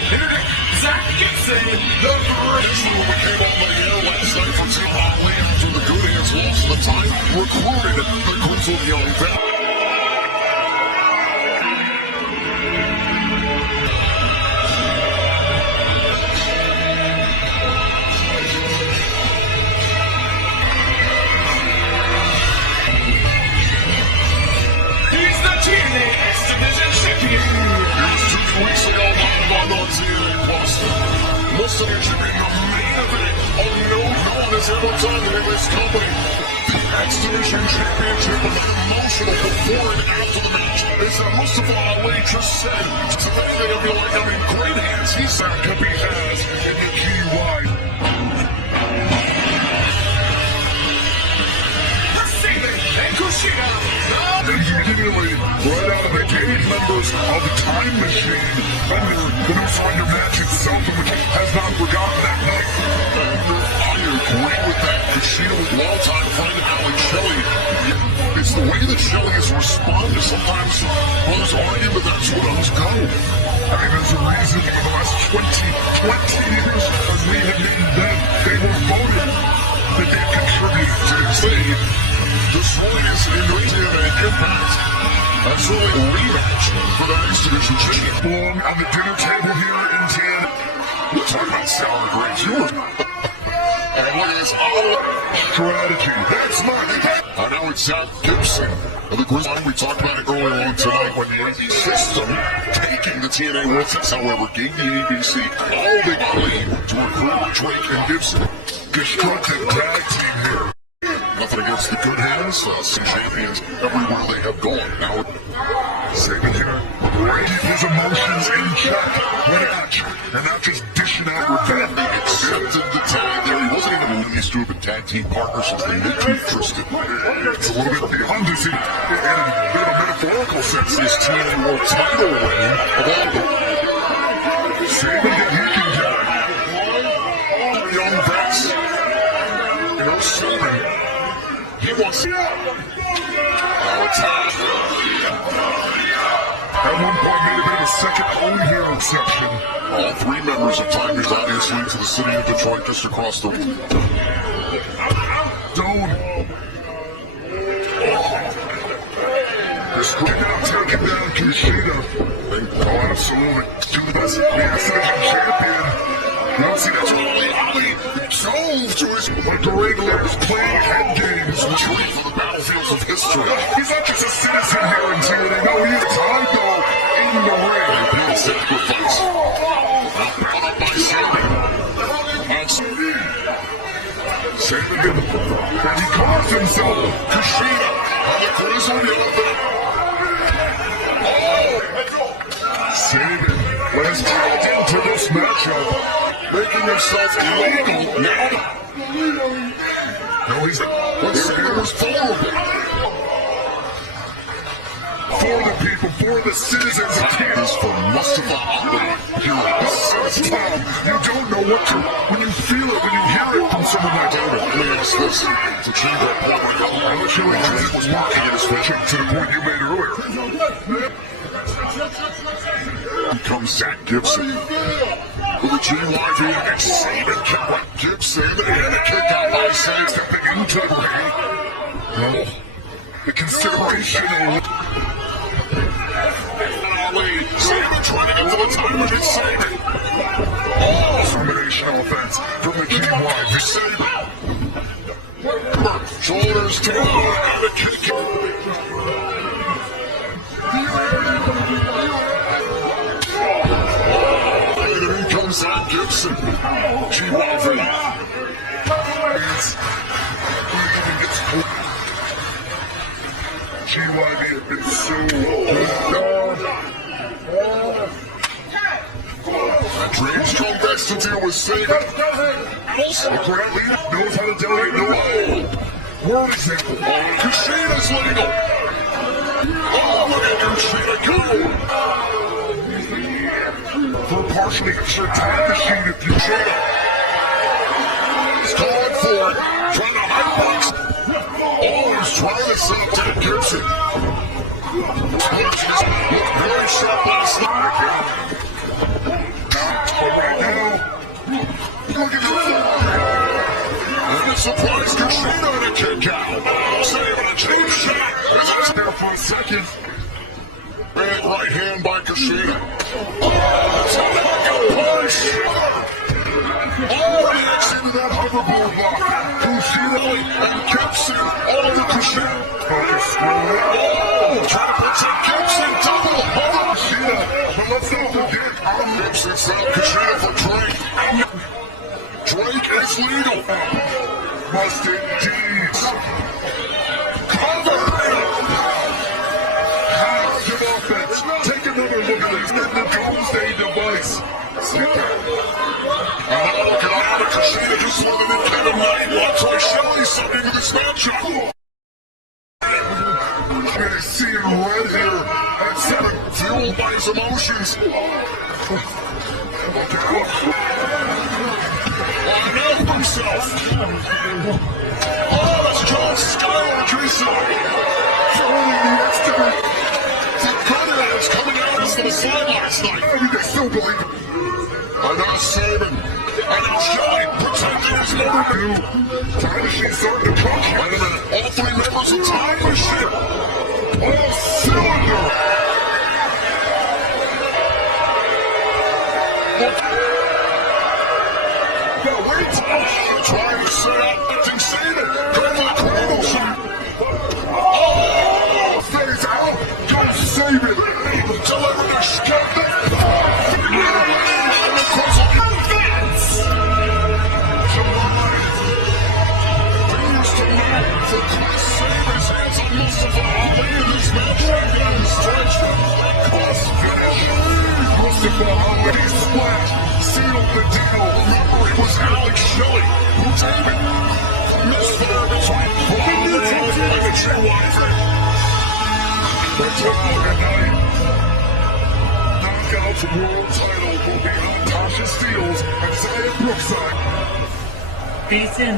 Zach Gibson, the Grizzle. We came on the air last night for Team Ali after the Good Hands lost the time. Recruited the Grizzle Young Vet. TNA Division Champion. Here's 2 weeks ago, on TNA Plus. Muslim champion, the main event. Oh, no one has ever done it in this company. The X Division Championship was emotional before and after the match. As Mustafa Ali just said, today they feel like I'm in great hands. He said Kabi has in the key wide. And Kushida. Immediately, right out of the gate, members of the Time Machine. Thunder, the No Surrender match itself, which has not forgotten that night. I agree with that. Kushida was long-time friend of Alex Shelley. It's the way that Shelley has responded. Sometimes brothers argue, but I mean, there's a reason for the last 20 years as we have named them. They were voted that they contributed to this league. Destroying us in the TNA Impact. That's really a rematch for the next division champion. Belong on the dinner table here in TNA. We're talking about sour grapes. You were. And look at this auto strategy. That's money. I know it's Zach Gibson of the Grizzlies. We talked about it earlier on tonight when the ABC system taking the TNA Worlds, however, gave the ABC all they could to recruit Drake and Gibson. Destructive tag team here. Nothing against the good hands, some champions everywhere they have gone. Now, Saban here, keep his emotions in check when action, and not just dishing out revenge. He accepted the tag there. He wasn't even in these two have been tag team partners since they made Tristan. It's a little bit beyond this, in a bit of a metaphorical sense, this TNA World title reign of all the Saban that he can get. Young vets, you know, Saban. He wants now attack. At one point made a bit of a second home hero exception. All three members of Tigers obviously to the city of Detroit just across the Stone. This could now taking down Kushida. Oh, absolutely. To the best division champion. Now see, that's really Ali drove to his like the regulars playing head games retreat for the battlefields of history. He's not just a citizen here in TNA. No, he is Tygo in the ring. TNA Sacrifice. Bound up by Saban. Saban, and he carved himself. Kushida on the Grizzly Elephant. Oh! Saban has tagged into this matchup. Making himself illegal now. No, he's when Saban was vulnerable. For the people, for the citizens of TNA. This for Mustafa Ali. Heroes. Tom, you don't know what to when you feel it, when you hear it from someone like that. Let me ask this. To change that point right now. I'm not sure he was working in his switch to the point you made earlier. Here comes Zach Gibson. With a GYV and Saban kick by Gibson and a kick out by Saban stepping into the ring. Well, the consideration of Ali. Saban trying to get to the time and it's Saban. Oh, combination offense from the GYV. Saban. Shoulders down and a kick. Zach Gibson, GYV. GYV had been so good. Dreams come best to deal with Saban. The crowd leader knows how to delegate no way. World example. Oh, Kushida's legal. Oh, look at Kushida go. For partially sure tag machine if you should. He's calling for it, trying to high box. Oh, he's trying to set up Zach Gibson. Looked very sharp last night. But right now, look at the floor. And a surprise Kushida and a kick out. Saving a cheap shot. And that's there for a second. Big right hand by Kushida. Push! Oh, he exceeded that hoverboard block. Kushida and Gibson over Kushida. Oh, trying to protect Gibson. Double hover Kushida. But let's not forget, Gibson's out Kushida for Drake. Drake is legal. Must indeed. Cover! Offense. Take another look at this. The Doomsday device. Sit there. And now look at Anna Kushida just let it in Kevin Knight. Watch like Shelley something with this matchup. And he's seeing red here at 7, fueled by his emotions. Look out. Line up himself. Oh, that's John Skywalker. Throwing the estimate. It's coming out to the sideline. last night. I mean, they still believe it. And now Simon. And now Shelley pretending he's never knew. Time Machine's starting to cook. Wait a minute. All three members of Time Machine. All cylinder. Now wait. Trying to set out acting Simon. Go for the cradle shot. Oh, phase out. Go save it. Deliver the shot. Sealed the deal. Remember, it was Alex Shelley who took it. Misfire between Paul and the True Wiser. But tonight, Knockout's world title will be on Tasha Steelz and Zaya Brookside. Beaten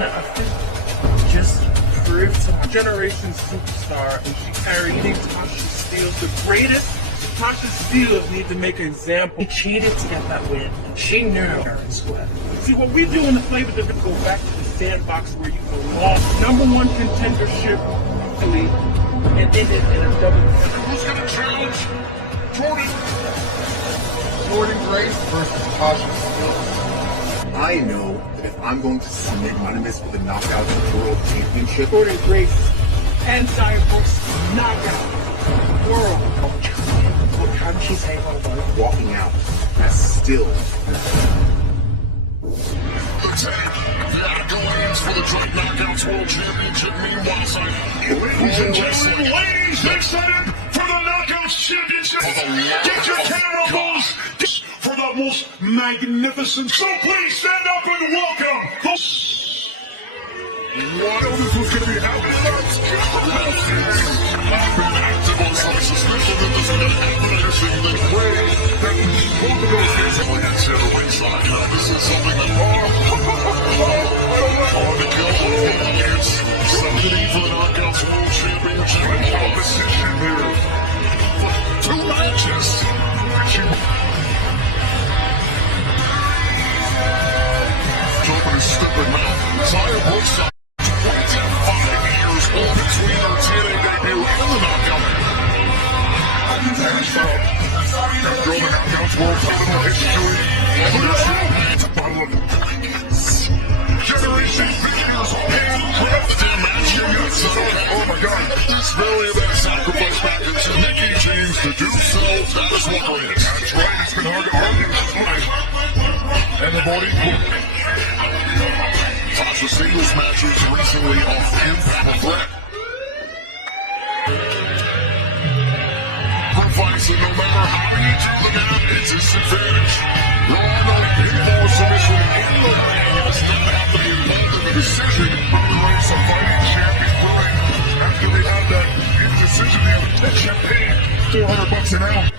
just proved to my generation superstar, and she carried Tasha Steelz, the greatest. Tasha Steelz need to make an example. She cheated to get that win. She knew Aaron Square. See, what we do in the flavor division, go back to the sandbox where you belong. Number one contendership, and ended in a double. Who's going to challenge Jordan? Jordan Grace versus Tasha Steelz. I know that if I'm going to submit Anonymous for the Knockout World Championship, Jordan Grace and Zaya Brooks knockout world. How did she say walking out as still. The tag, the accolades for the Drake Knockouts World Championship. Meanwhile, ladies and gentlemen, ladies, excited for the Knockouts Championship. Get your camera rolls for the most magnificent. So please stand up and welcome. What else was going to be happening? I've been active on some suspicion that this is going to happen. I just think that Ray, that both of those things are like at the ringside. This is something that hard to kill off the audience. Something for the Knockouts World Championship. Competition here. 2 matches. Open his stupid mouth. Zaya Brookside. 25 years old between her TNA debut and the knockout. After all the knockouts world title history, it's a bottle of Generation 50 years old. Handcraft the damn match. Oh my god. This very event sacrifice package. Mickey James to do so. That is what it is. That's right. It's been hard to argue this tonight. And the body. Tasha Steelz matches recently off Impact Threat. Sacrifice, and no matter how you do the math, it's his advantage. Raw no pinfall submission in the ring. It's not happening involved in the decision. Grace, a fighting champion, tonight. After we had that indecision, the champagne, $400 an ounce.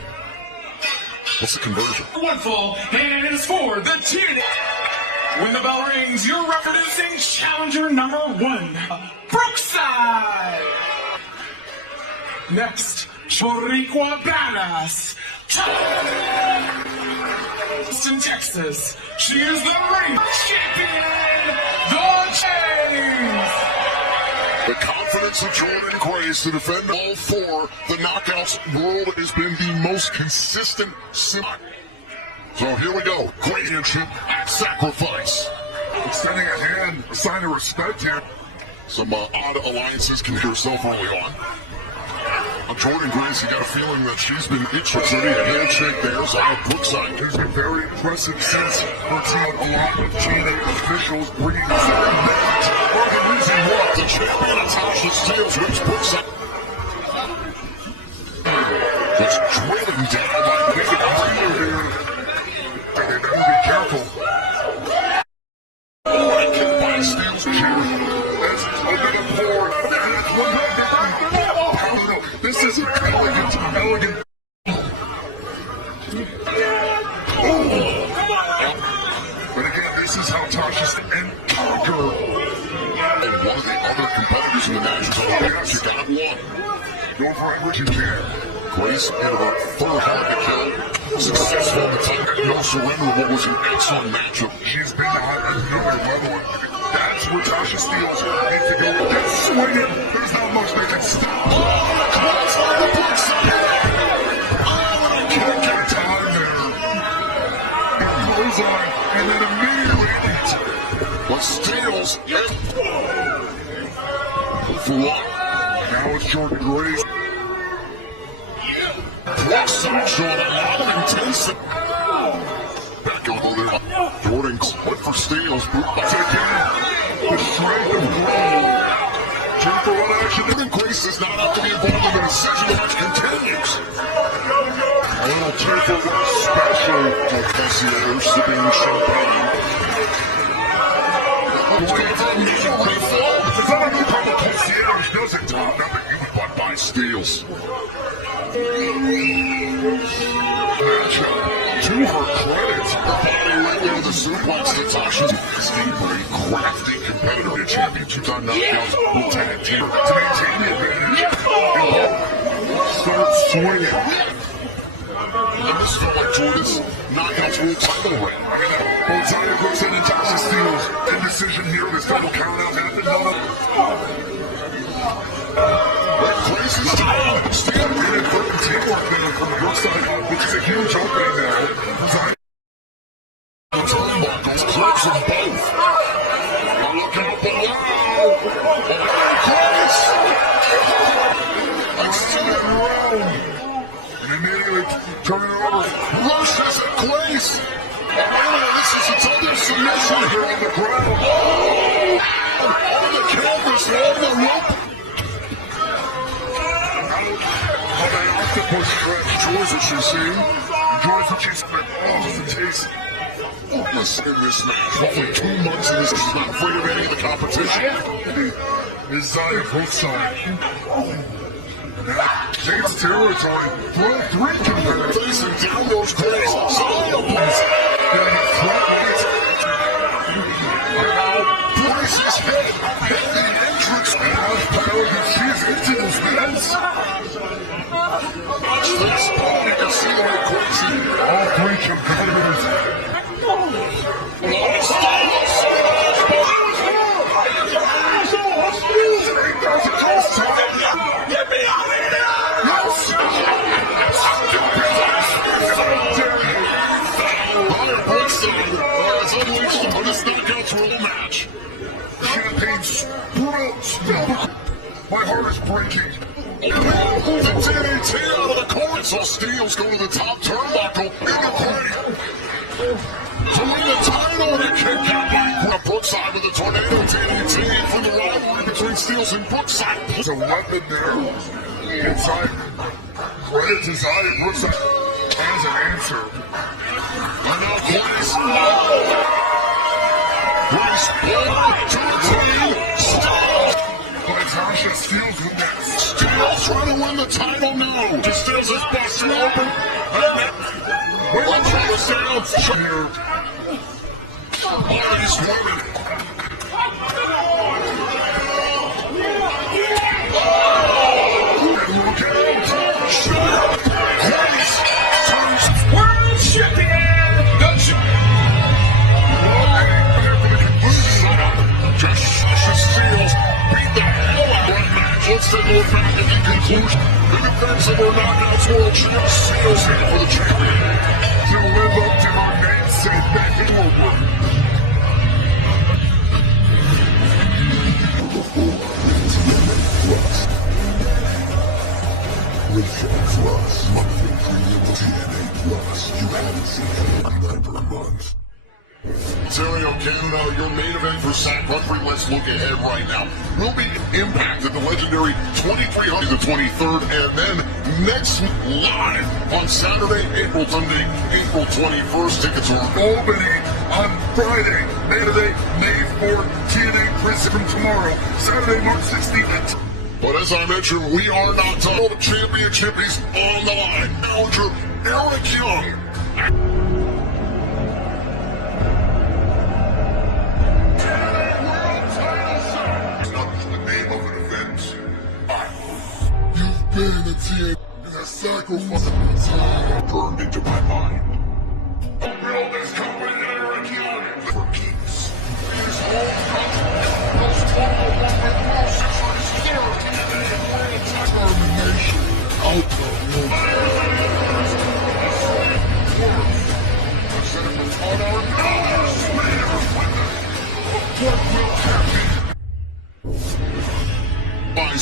What's the conversion? One fall, and it is for the TNA. When the bell rings, you're introducing challenger number 1, Brookside. Next, Choriqua Badass. Austin, Texas. She is the ring champion, the Chains. The confidence of Jordan Grace to defend all 4. The Knockouts world has been the most consistent symbol. So here we go. Great handshake at Sacrifice. Extending a hand, a sign of respect here. Some odd alliances can hear yourself early on. Jordan Grace, you got a feeling that she's been interested in a handshake there. Zaya Brookside, who's been very impressive since her team, along with TNA officials, bringing their match for the reason why the champion of Tasha Steelz whips Brookside. Just driven down by Wicked Warrior here. And they better be careful. Oh, I kicked by Steelz here. As under the floor. This is an elegant. But again, this is how Tasha's and Conquer. And one of the other competitors in the match is on the bench. You got one. Go for everything there. Grace in about third hard to kill. Successful in the time. No surrender. What was an excellent matchup. She's been on another level. That's where Tasha Steelz needs to go. That's swinging. There's not much they can stop. Close on the backside. Can't get time there. It goes on, and then immediately But Steelz for what? now it's Jordan Grace. Brookside showing a lot of intensity. Back over there. Jordan went for Steelz. Again, the strength of Grace. Jennifer, what action? Jordan Grace is not out to be involved in the decision. The match continues. A little Jennifer was special. Cassier sipping champagne. It's not like the proper concierge does it. Nothing you would want by Steelz. matchup. To her credit, Her body right there, the suplex to Tasha. Deeply crafty competitor. The champion, two-time knockouts with tag team. to maintain the advantage. Start swinging. And this felt like Jordan's knockouts world title reign. Both Zaya Brooks and Tasha Steelz. Indecision here. This double count out happened. Grace is down. Steelz Inadvertent teamwork there from Brookside, which is a huge opening now. Zaya turnbuckles, clips them both. Now look out below. Grace. and immediately turn it over. Rushes at Grace. This is another submission here on the ground. On the canvas, on the rope. How they octopus stretch. Enjoys what she's seeing. Enjoys what she's seeing. Oh, the taste. In this match, roughly 2 months in this, she's not afraid of any of the competition. Is Zaya Brookside. James territory. Throw 3 competitors. Facing down those Grace. Zaya Brooks. Getting a front hit. Grace's head hit the entrance. And how's Paola? She's into those minutes. Watch this. You can see the way Grace is. All 3 competitors. Get me out of here! Zaya Brookside has unleashed him on this knockout thrill match. Champagne spilled. My heart is breaking. The TNA out of the corner. Saw Steelz go to the top turnbuckle in the break. To win the title, and it kicked out by Brookside with the tornado TNT from the rivalry between Steelz and Brookside. There's a weapon there inside. Credit to Zaya Brookside as an answer. And now Grace. Grace, 1, 2, 3, stop. But Tasha Steelz with that. Steelz trying to win the title now. Steelz is busting open. Let's try to sound Here. already swarming. And look out. Grace turns. World champion, the Just Steelz beat the hell out of that match. Let's take a look back at the conclusion. The defense of our knockouts world champion Steelz here for the champion. To live up to her namesake, that it will work. Racial Plus, monthly premium TNA Plus. You haven't seen it in 11 months. Ontario, Canada, your main event for Sac Country. Let's look ahead right now. We'll be Impact at the legendary 2300 the 23rd, and then next live on Saturday, Sunday, April 21st. Tickets are Albany on Friday, May 4th, TNA Prison from tomorrow, Saturday, March 16th. But as I mentioned, we are not done. The championship is on the line. Challenger Eric Young. What is the name of an event? You've been in the TNA Sacrifice burned into my mind. Build this company in Eric Young for keeps. His whole country goes total one with more centuries here. World determination. Outcome will be.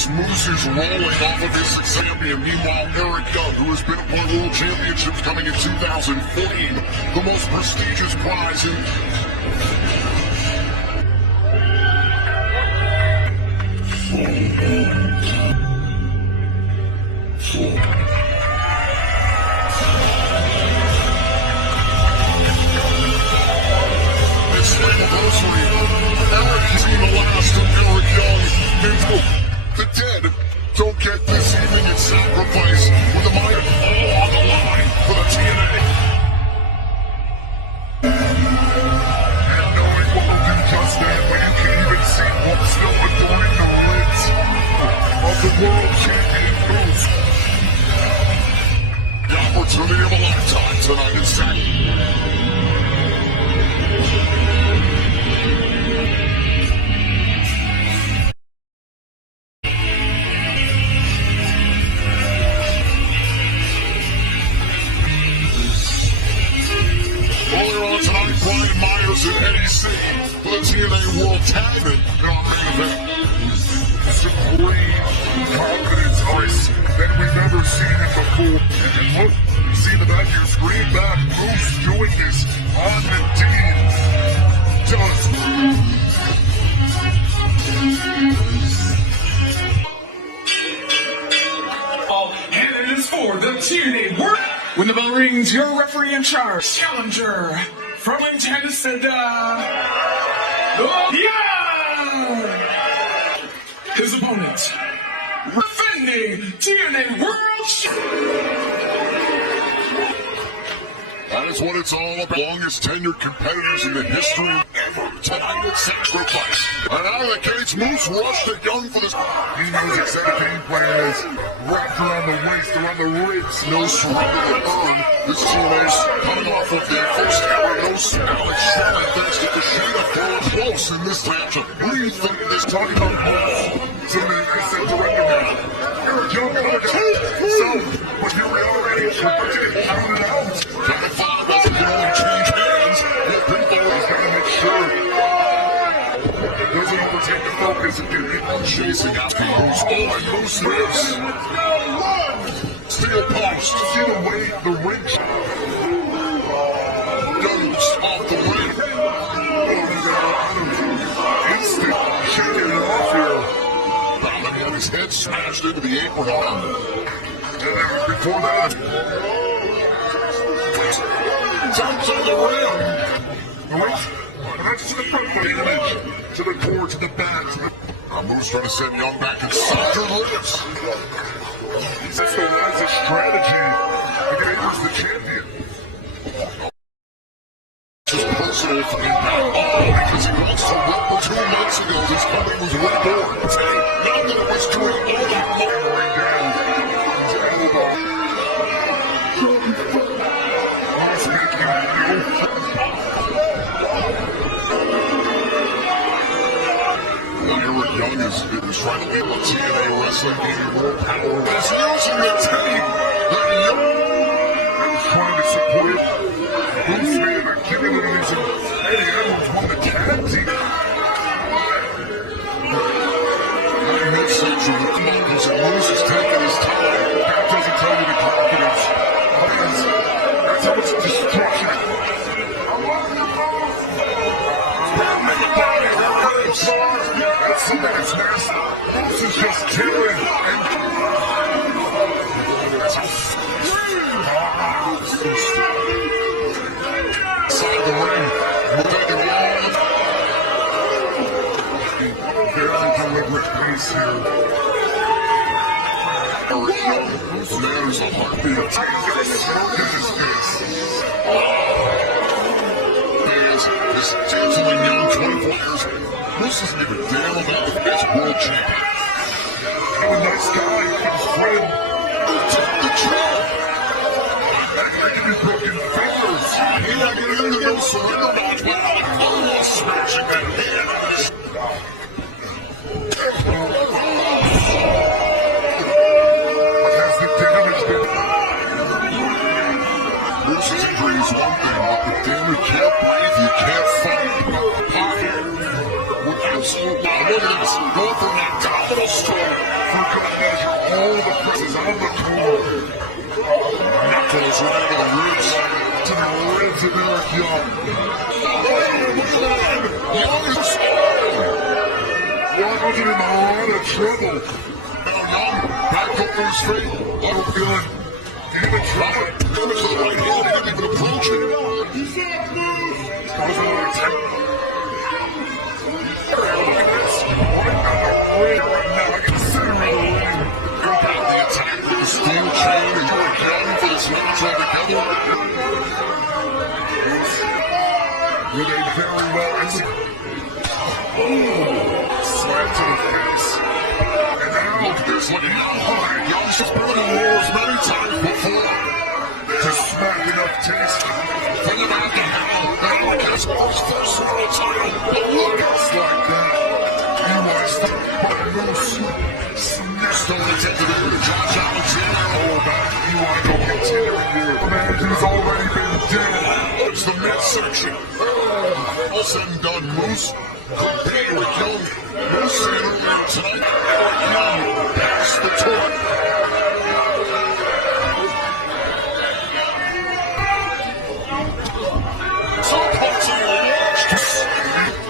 Moose is rolling off of his champion. Meanwhile, Eric Young, who has been at one World Championships coming in 2014, the most prestigious prize in. It's the anniversary. Eric has seen the last of Eric Young. The dead don't get this evening at Sacrifice with the mind all on the line for the TNA. And knowing what will do just that, but you can even see what's still adorning the lids of the world champion Moose. The opportunity of a lifetime tonight in Sacrifice. And Eddie C for the TNA World Tag in our main event. Supreme confidence, Chris, that we've never seen it before. And look, you see the back of your screen back, Moose doing this on the team. Just. All candidates for the TNA World. When the bell rings, your referee in charge, challenger. From Tennessee, his opponent, defending TNA World That is what it's all about. Longest tenured competitors in the history ever. Tonight at Sacrifice. And out of the gates, Moose rushed at Young for this. He knows exactly the game plan is wrapped around the waist, around the ribs. No surrender to earn. This TNA's coming off of their first ever no Alex Shelley thanks to Kushida for close in this matchup. What do you think of this? Talking about Moose. Somebody they said surrender now. Eric Young another guy. So, but here we are, Eddie. We're about to get counted out. Doesn't can only change hands. Yet people has got to make sure doesn't overtake the focus and get people chasing after Moose. Oh, and Moose lives. Steel post. See the way the ring goes off the ring. Instant shaking it off here. Bowman had his head smashed into the apron arm. And before that, jumps on the rim. Right? That's to the front, but damage to the core, to the back. Moose trying to send Young back inside your lips. That's the wisest strategy to get Akers the champion. Just personal for Impact. Oh, because he wants to rip for 2 months ago. This company was reborn. Not that it was doing all that lowering down. His elbow. Eric Young is trying to lead the TNA wrestling game more power. He's using the tape that Young is trying to support. Moose may have accumulated his Eddie Edwards won the tag team. Midsection with the buttons and Moose is taking his time. That doesn't tell you the confidence. That's how much destruction. That's something that's nasty. Moose is just killing and inside the ring. Taking long. Very deliberate pace here. Eric Young, the man is a heartbeat. There's a smoke in his face. This dazzling young 24 years. Moose doesn't give a damn about the best world champion. A nice guy, a friend. Broken fingers. He's not getting into no surrender match, but almost smashing that hand. But has the damage been? Bruce's injury is one thing, but the damage can't breathe, you can't fight. Pocket with absolute look at this. Going for an abdominal stroke for good measure. All the presses on the core. Knuckles right into the ribs. To the ribs of Eric Young. Young is Young was in a lot of trouble. Now Young back over his feet. I'm feeling even trouble. Coming to the right hand. He didn't even approach it. Goes over the attack. Look at this. Right now, right now. I can center of the ring. Go back the attack with the steel chain and Eric Young for this match all together. With a very well slap to the face. And now look at this, looking hard. Young's just been in the wars many times before. Just smack enough taste. Bring him out to hell. And Alec has his first world title. But look just like that. He was by Moose. Still attempted to do Josh Alexander. Oh, back. You want to go continue here. The man who's already been dead. It's the midsection. All said and done, Moose could be Eric Young. Moose said earlier tonight, Eric Young passed the torch. Some parts of the watch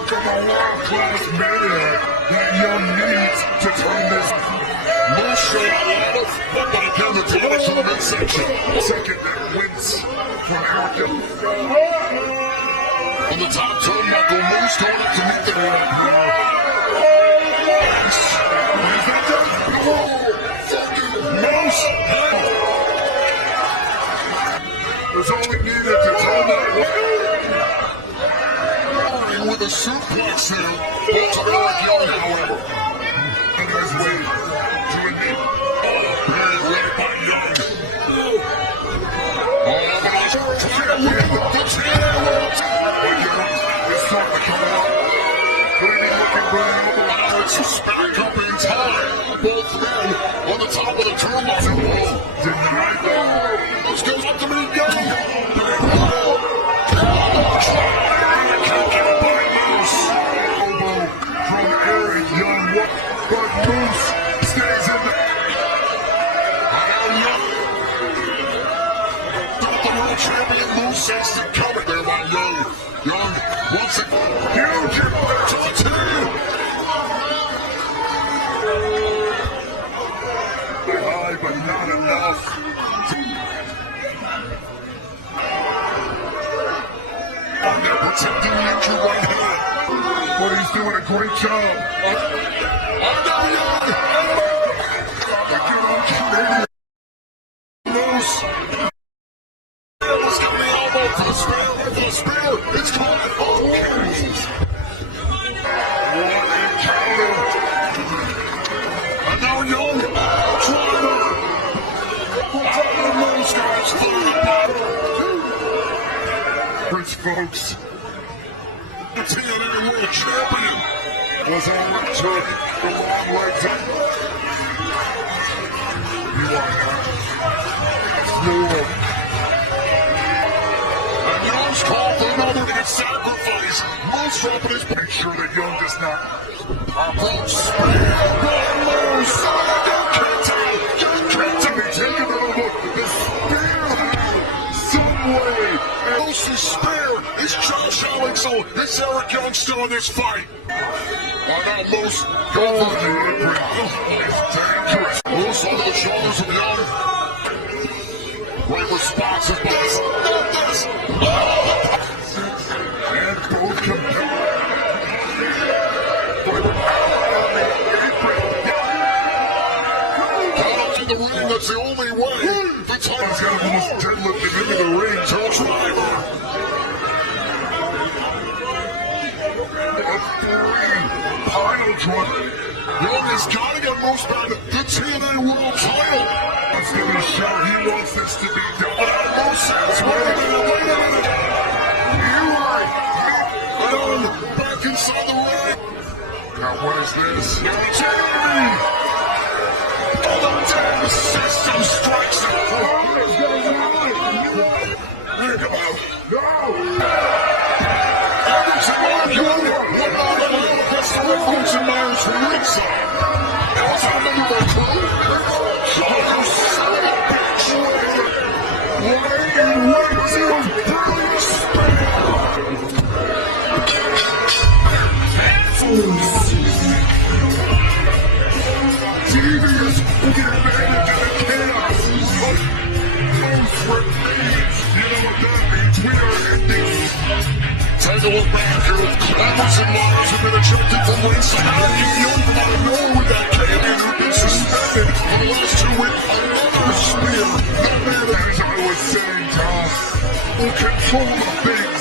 from a world-class maniac that Young needs to turn this. Moose showed a lot of, but again, the damage to the midsection. Second that wins from Eric Young. On the top turnbuckle, Moose going up to meet the right now. Is that done? Fucking Moose! There's only needed to turn that way. With a suplex there. Balls of Eric Young, however. And there's waiting to a knee. Very right by Young. Oh, but I was trying to win the chance. It's starting to come out. Could he be looking for the other one? It's back up in time. Both men on the top of the turnbuckle. Denied. This goes up to me. Young. Kick by Moose. Elbow from Eric Young. But Moose stays in the. Young. The world champion Moose says to cover there by Young. Young wants it. Huge to the two. High, but not enough. Oh, they're protecting the injured right hand. But he's doing a great job. The good old Canadian Moose. Let's give the elbow for the spear. For the spear. It's caught. Oh, Jesus. What a counter. And now Young trying to. The Moose got his foot up. Rich folks. The TNA World Champion was all it took. The long legs up. You are not. Lord. And Young's called for another TNA Sacrifice. Moose dropping his. Make sure that Young does not. Approach spear. Moose. Young can't tell. They take it over. The spear. Some way. Moose's spear is Josh Alexander. It's Eric Young still in this fight. Oh, now Moose going for the apron. It's dangerous. Moose under the shoulders of Young. Great responses, but this. And both competitors. Got up in the ring, that's the only way. The time's got him almost deadlifted into the ring. Till driver. A three. Final driver. One has got to get most back the TNA World title. That's going to show he wants this to be done. Wait a minute. You're right. Back inside the ring. Now what is this? Jamie! Oh, the system strikes it. Come on. No! Myers from ringside. Now it's out of the crew. You son of a bitch. Devious will get advantage of the chaos. Most remains. You know what that means? We are ending. Take a look back here. Clappers and Myers have been ejected from ringside. How can you even out of nowhere with that champion who's been suspended for the last 2 weeks? Another spear. That man, as I was saying, Tom, will control the big